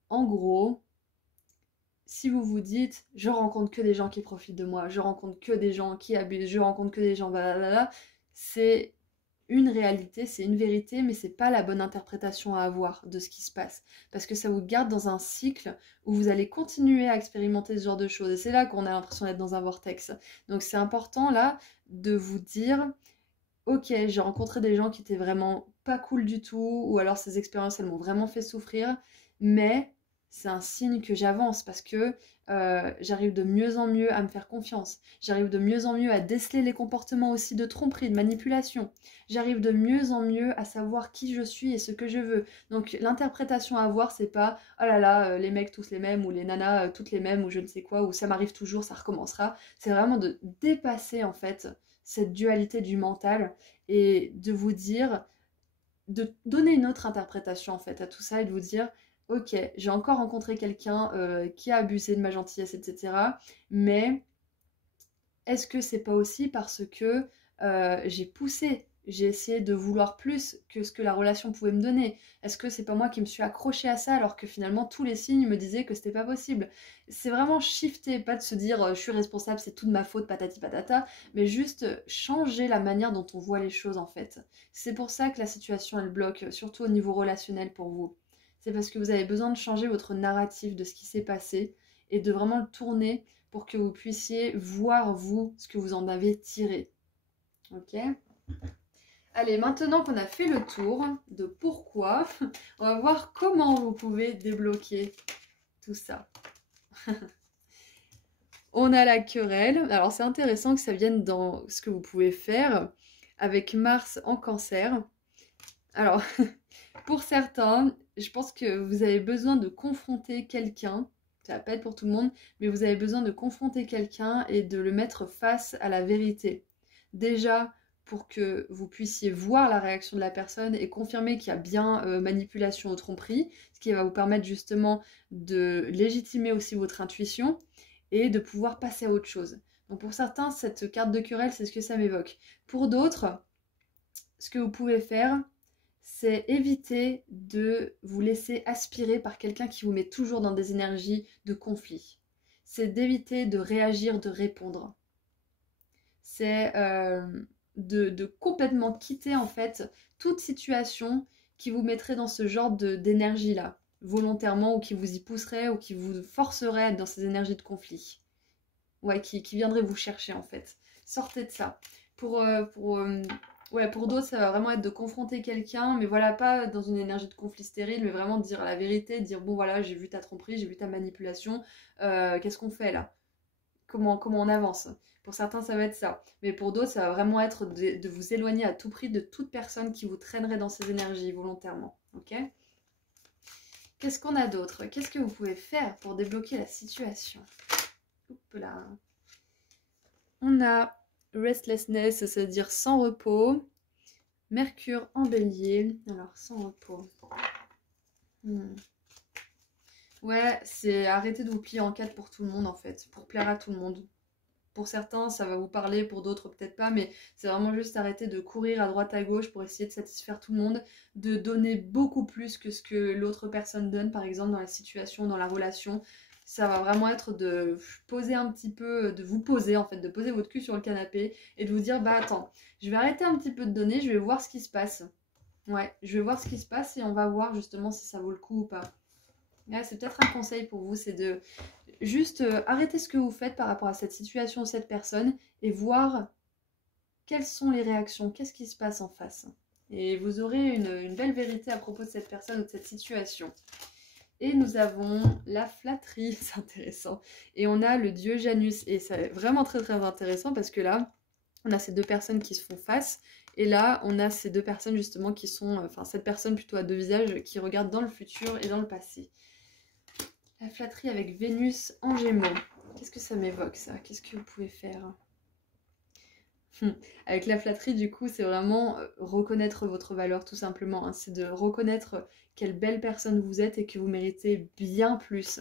en gros, si vous vous dites je rencontre que des gens qui profitent de moi, je rencontre que des gens qui abusent, je rencontre que des gens blablabla, c'est une réalité, c'est une vérité, mais c'est pas la bonne interprétation à avoir de ce qui se passe. Parce que ça vous garde dans un cycle où vous allez continuer à expérimenter ce genre de choses. Et c'est là qu'on a l'impression d'être dans un vortex. Donc c'est important là de vous dire, ok, j'ai rencontré des gens qui étaient vraiment pas cool du tout, ou alors ces expériences, elles m'ont vraiment fait souffrir, mais c'est un signe que j'avance parce que j'arrive de mieux en mieux à me faire confiance. J'arrive de mieux en mieux à déceler les comportements aussi de tromperie, de manipulation. J'arrive de mieux en mieux à savoir qui je suis et ce que je veux. Donc l'interprétation à avoir, c'est pas oh là là, les mecs tous les mêmes, ou les nanas toutes les mêmes, ou je ne sais quoi, ou ça m'arrive toujours, ça recommencera. C'est vraiment de dépasser en fait cette dualité du mental et de vous dire, de donner une autre interprétation en fait à tout ça et de vous dire ok, j'ai encore rencontré quelqu'un qui a abusé de ma gentillesse, etc. Mais est-ce que c'est pas aussi parce que j'ai poussé, j'ai essayé de vouloir plus que ce que la relation pouvait me donner? Est-ce que c'est pas moi qui me suis accrochée à ça alors que finalement tous les signes me disaient que c'était pas possible? C'est vraiment shifter, pas de se dire je suis responsable, c'est toute ma faute, patati patata, mais juste changer la manière dont on voit les choses en fait. C'est pour ça que la situation elle bloque, surtout au niveau relationnel pour vous. C'est parce que vous avez besoin de changer votre narratif de ce qui s'est passé et de vraiment le tourner pour que vous puissiez voir, vous, ce que vous en avez tiré. Ok? Allez, maintenant qu'on a fait le tour de pourquoi, on va voir comment vous pouvez débloquer tout ça. On a la querelle. Alors, c'est intéressant que ça vienne dans ce que vous pouvez faire avec Mars en Cancer. Alors, pour certains, je pense que vous avez besoin de confronter quelqu'un. Ça va pas être pour tout le monde, mais vous avez besoin de confronter quelqu'un et de le mettre face à la vérité. Déjà, pour que vous puissiez voir la réaction de la personne et confirmer qu'il y a bien manipulation ou tromperie, ce qui va vous permettre justement de légitimer aussi votre intuition et de pouvoir passer à autre chose. Donc pour certains, cette carte de querelle, c'est ce que ça m'évoque. Pour d'autres, ce que vous pouvez faire, c'est éviter de vous laisser aspirer par quelqu'un qui vous met toujours dans des énergies de conflit. C'est d'éviter de réagir, de répondre. C'est de complètement quitter en fait toute situation qui vous mettrait dans ce genre d'énergie-là, volontairement, ou qui vous y pousserait, ou qui vous forcerait à être dans ces énergies de conflit. Ouais, qui viendrait vous chercher en fait. Sortez de ça. Pour d'autres, ça va vraiment être de confronter quelqu'un, mais voilà, pas dans une énergie de conflit stérile, mais vraiment de dire la vérité, de dire bon voilà, j'ai vu ta tromperie, j'ai vu ta manipulation, qu'est-ce qu'on fait là? Comment on avance? Pour certains, ça va être ça. Mais pour d'autres, ça va vraiment être de vous éloigner à tout prix de toute personne qui vous traînerait dans ces énergies volontairement. Ok? Qu'est-ce qu'on a d'autre? Qu'est-ce que vous pouvez faire pour débloquer la situation? Oups là. On a restlessness, c'est-à-dire sans repos. Mercure en bélier. Alors, sans repos. Ouais, c'est arrêter de vous plier en quatre pour tout le monde en fait. Pour plaire à tout le monde. Pour certains, ça va vous parler, pour d'autres peut-être pas, mais c'est vraiment juste arrêter de courir à droite à gauche pour essayer de satisfaire tout le monde, de donner beaucoup plus que ce que l'autre personne donne, par exemple dans la situation, dans la relation. Ça va vraiment être de poser un petit peu, de vous poser en fait, de poser votre cul sur le canapé et de vous dire bah attends, je vais arrêter un petit peu de donner, je vais voir ce qui se passe. Ouais, je vais voir ce qui se passe et on va voir justement si ça vaut le coup ou pas. Ouais, c'est peut-être un conseil pour vous, c'est de juste arrêter ce que vous faites par rapport à cette situation ou cette personne et voir quelles sont les réactions, qu'est-ce qui se passe en face. Et vous aurez une belle vérité à propos de cette personne ou de cette situation. Et nous avons la flatterie, c'est intéressant. Et on a le dieu Janus. Et c'est vraiment très très intéressant parce que là, on a ces deux personnes qui se font face. Et là, on a ces deux personnes justement qui sont... Enfin, cette personne plutôt à deux visages qui regarde dans le futur et dans le passé. La flatterie avec Vénus en Gémeaux. Qu'est-ce que ça m'évoque ça? Qu'est-ce que vous pouvez faire? Avec la flatterie, du coup, c'est vraiment reconnaître votre valeur, tout simplement. Hein. C'est de reconnaître quelle belle personne vous êtes et que vous méritez bien plus.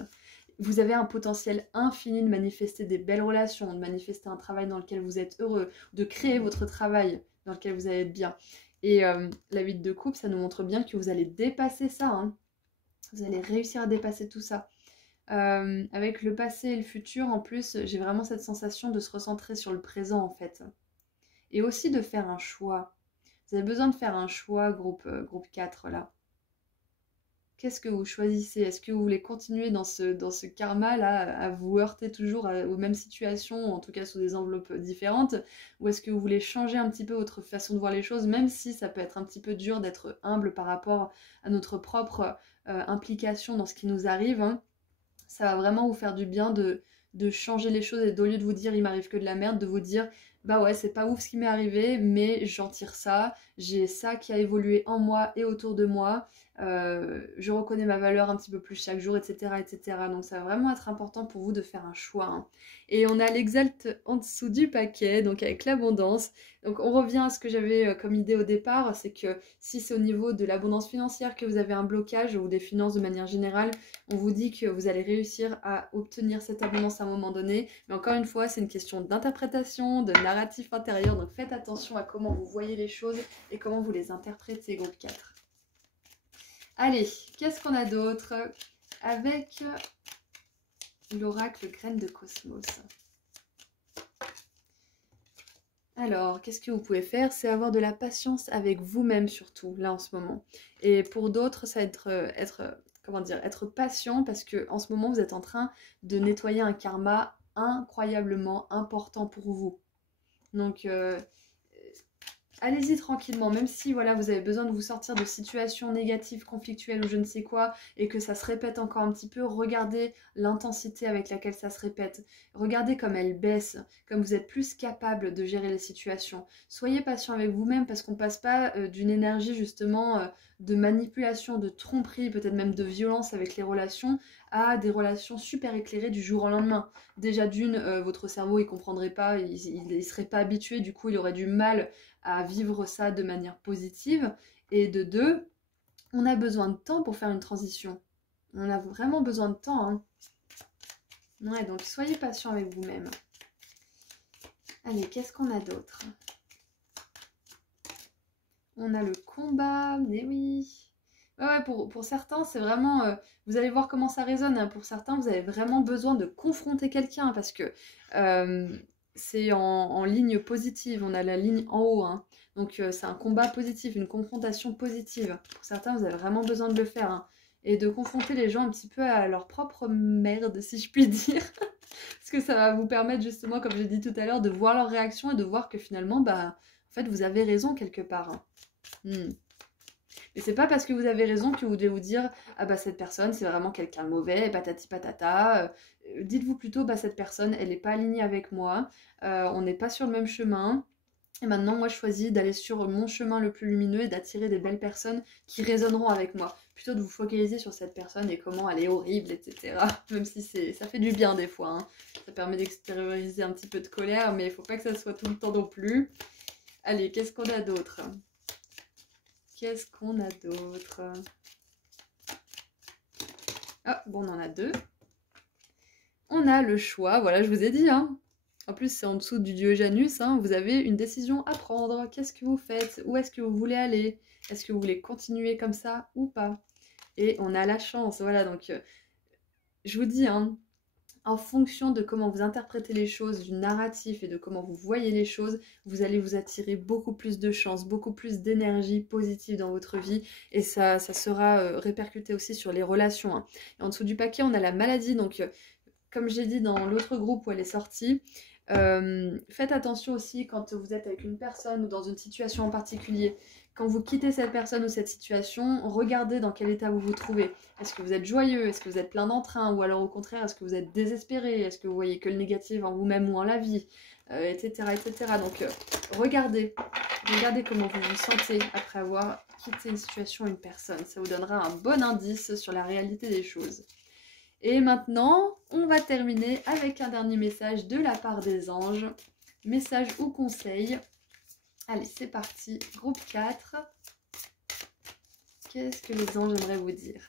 Vous avez un potentiel infini de manifester des belles relations, de manifester un travail dans lequel vous êtes heureux, de créer votre travail dans lequel vous allez être bien. Et la 8 de coupe, ça nous montre bien que vous allez dépasser ça. Hein. Vous allez réussir à dépasser tout ça. Avec le passé et le futur, en plus, j'ai vraiment cette sensation de se recentrer sur le présent, en fait. Et aussi de faire un choix. Vous avez besoin de faire un choix, groupe 4, là. Qu'est-ce que vous choisissez? Est-ce que vous voulez continuer dans ce karma-là, à vous heurter toujours aux mêmes situations, ou en tout cas sous des enveloppes différentes? Ou est-ce que vous voulez changer un petit peu votre façon de voir les choses, même si ça peut être un petit peu dur d'être humble par rapport à notre propre implication dans ce qui nous arrive, hein. Ça va vraiment vous faire du bien de changer les choses et d'au lieu de vous dire il m'arrive que de la merde, de vous dire bah ouais c'est pas ouf ce qui m'est arrivé mais j'en tire ça, j'ai ça qui a évolué en moi et autour de moi, je reconnais ma valeur un petit peu plus chaque jour, etc., etc. Donc ça va vraiment être important pour vous de faire un choix. Hein. Et on a l'exalte en dessous du paquet, donc avec l'abondance. Donc on revient à ce que j'avais comme idée au départ, c'est que si c'est au niveau de l'abondance financière que vous avez un blocage ou des finances de manière générale, on vous dit que vous allez réussir à obtenir cette abondance à un moment donné. Mais encore une fois, c'est une question d'interprétation, de narratif intérieur. Donc faites attention à comment vous voyez les choses et comment vous les interprétez, groupe 4. Allez, qu'est-ce qu'on a d'autre avec l'oracle graine de cosmos? Alors, qu'est-ce que vous pouvez faire? C'est avoir de la patience avec vous-même surtout, là en ce moment. Et pour d'autres, ça va être patient parce que en ce moment, vous êtes en train de nettoyer un karma incroyablement important pour vous. Donc, allez-y tranquillement, même si voilà, vous avez besoin de vous sortir de situations négatives, conflictuelles ou je ne sais quoi, et que ça se répète encore un petit peu, regardez l'intensité avec laquelle ça se répète. Regardez comme elle baisse, comme vous êtes plus capable de gérer les situations. Soyez patient avec vous-même parce qu'on passe pas d'une énergie justement de manipulation, de tromperie, peut-être même de violence avec les relations, à des relations super éclairées du jour au lendemain. Déjà d'une, votre cerveau il comprendrait pas, il serait pas habitué, du coup il aurait du mal à vivre ça de manière positive. Et de deux, on a besoin de temps pour faire une transition. On a vraiment besoin de temps, hein. Ouais, donc soyez patient avec vous-même. Allez, qu'est-ce qu'on a d'autre? On a le combat, mais oui. Ouais, pour certains, c'est vraiment... vous allez voir comment ça résonne, hein. Pour certains, vous avez vraiment besoin de confronter quelqu'un parce que c'est en ligne positive. On a la ligne en haut, hein. Donc, c'est un combat positif, une confrontation positive. Pour certains, vous avez vraiment besoin de le faire, hein. Et de confronter les gens un petit peu à leur propre merde, si je puis dire. Parce que ça va vous permettre justement, comme j'ai dit tout à l'heure, de voir leur réaction et de voir que finalement, bah, en fait, vous avez raison quelque part, hein. Et c'est pas parce que vous avez raison que vous devez vous dire ah bah cette personne c'est vraiment quelqu'un de mauvais, patati patata. Dites-vous plutôt bah cette personne elle n'est pas alignée avec moi, on n'est pas sur le même chemin. Et maintenant moi je choisis d'aller sur mon chemin le plus lumineux et d'attirer des belles personnes qui résonneront avec moi. Plutôt de vous focaliser sur cette personne et comment elle est horrible, etc. Même si ça fait du bien des fois, hein. Ça permet d'extérioriser un petit peu de colère, mais il faut pas que ça soit tout le temps non plus. Allez, qu'est-ce qu'on a d'autre? Qu'est-ce qu'on a d'autre? Ah, bon, on en a deux. On a le choix, voilà, je vous ai dit, hein. En plus, c'est en dessous du dieu Janus, hein. Vous avez une décision à prendre. Qu'est-ce que vous faites? Où est-ce que vous voulez aller? Est-ce que vous voulez continuer comme ça ou pas? Et on a la chance, voilà, donc je vous dis, hein, en fonction de comment vous interprétez les choses, du narratif et de comment vous voyez les choses, vous allez vous attirer beaucoup plus de chance, beaucoup plus d'énergie positive dans votre vie et ça sera répercuté aussi sur les relations, hein. Et en dessous du paquet, on a la maladie, donc comme j'ai dit dans l'autre groupe où elle est sortie, faites attention aussi quand vous êtes avec une personne ou dans une situation en particulier. Quand vous quittez cette personne ou cette situation, regardez dans quel état vous vous trouvez. Est-ce que vous êtes joyeux? Est-ce que vous êtes plein d'entrain? Ou alors au contraire, est-ce que vous êtes désespéré? Est-ce que vous voyez que le négatif en vous-même ou en la vie? Etc. etc. Donc regardez comment vous vous sentez après avoir quitté une situation, une personne. Ça vous donnera un bon indice sur la réalité des choses. Et maintenant, on va terminer avec un dernier message de la part des anges. Message ou conseil. Allez, c'est parti. Groupe 4. Qu'est-ce que les anges aimeraient vous dire?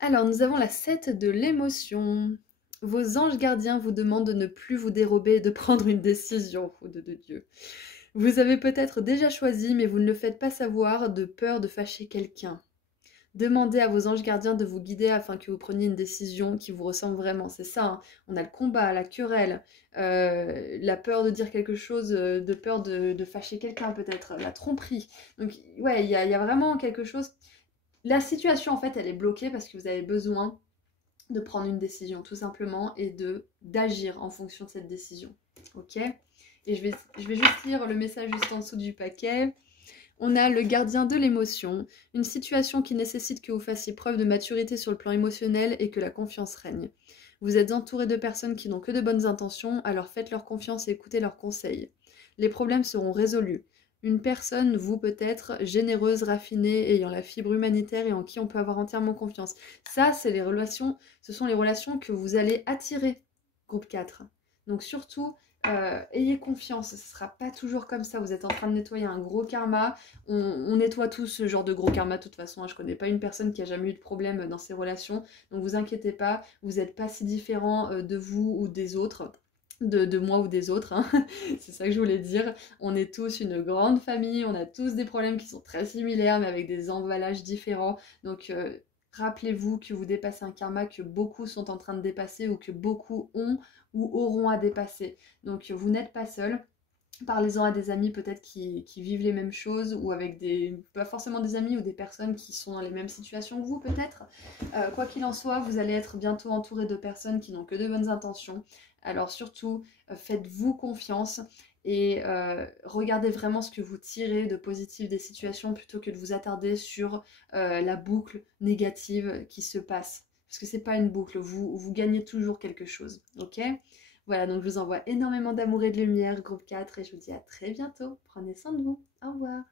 Alors, nous avons la 7 de l'émotion. Vos anges gardiens vous demandent de ne plus vous dérober et de prendre une décision. Au nom de Dieu. Vous avez peut-être déjà choisi, mais vous ne le faites pas savoir de peur de fâcher quelqu'un. Demandez à vos anges gardiens de vous guider afin que vous preniez une décision qui vous ressemble vraiment. C'est ça, hein. On a le combat, la querelle, la peur de dire quelque chose, de peur de fâcher quelqu'un peut-être, la tromperie. Donc ouais, il y a vraiment quelque chose... La situation en fait, elle est bloquée parce que vous avez besoin de prendre une décision tout simplement et d'agir en fonction de cette décision. Ok? Et je vais juste lire le message juste en dessous du paquet. On a le gardien de l'émotion, une situation qui nécessite que vous fassiez preuve de maturité sur le plan émotionnel et que la confiance règne. Vous êtes entouré de personnes qui n'ont que de bonnes intentions, alors faites leur confiance et écoutez leurs conseils. Les problèmes seront résolus. Une personne, vous peut-être, généreuse, raffinée, ayant la fibre humanitaire et en qui on peut avoir entièrement confiance. Ça, c'est les relations, ce sont les relations que vous allez attirer, groupe 4. Donc surtout... ayez confiance, ce ne sera pas toujours comme ça. Vous êtes en train de nettoyer un gros karma. On nettoie tous ce genre de gros karma de toute façon, hein. Je ne connais pas une personne qui a jamais eu de problème dans ses relations. Donc vous inquiétez pas, vous n'êtes pas si différent de vous ou des autres. De moi ou des autres, hein. C'est ça que je voulais dire. On est tous une grande famille, on a tous des problèmes qui sont très similaires mais avec des emballages différents. Donc rappelez-vous que vous dépassez un karma que beaucoup sont en train de dépasser ou que beaucoup ont ou auront à dépasser. Donc vous n'êtes pas seul. Parlez-en à des amis peut-être qui vivent les mêmes choses ou avec pas forcément des amis ou des personnes qui sont dans les mêmes situations que vous peut-être. Quoi qu'il en soit, vous allez être bientôt entouré de personnes qui n'ont que de bonnes intentions. Alors surtout, faites-vous confiance et regardez vraiment ce que vous tirez de positif des situations plutôt que de vous attarder sur la boucle négative qui se passe. Parce que c'est pas une boucle, vous gagnez toujours quelque chose, ok? Voilà, donc je vous envoie énormément d'amour et de lumière, groupe 4, et je vous dis à très bientôt. Prenez soin de vous. Au revoir.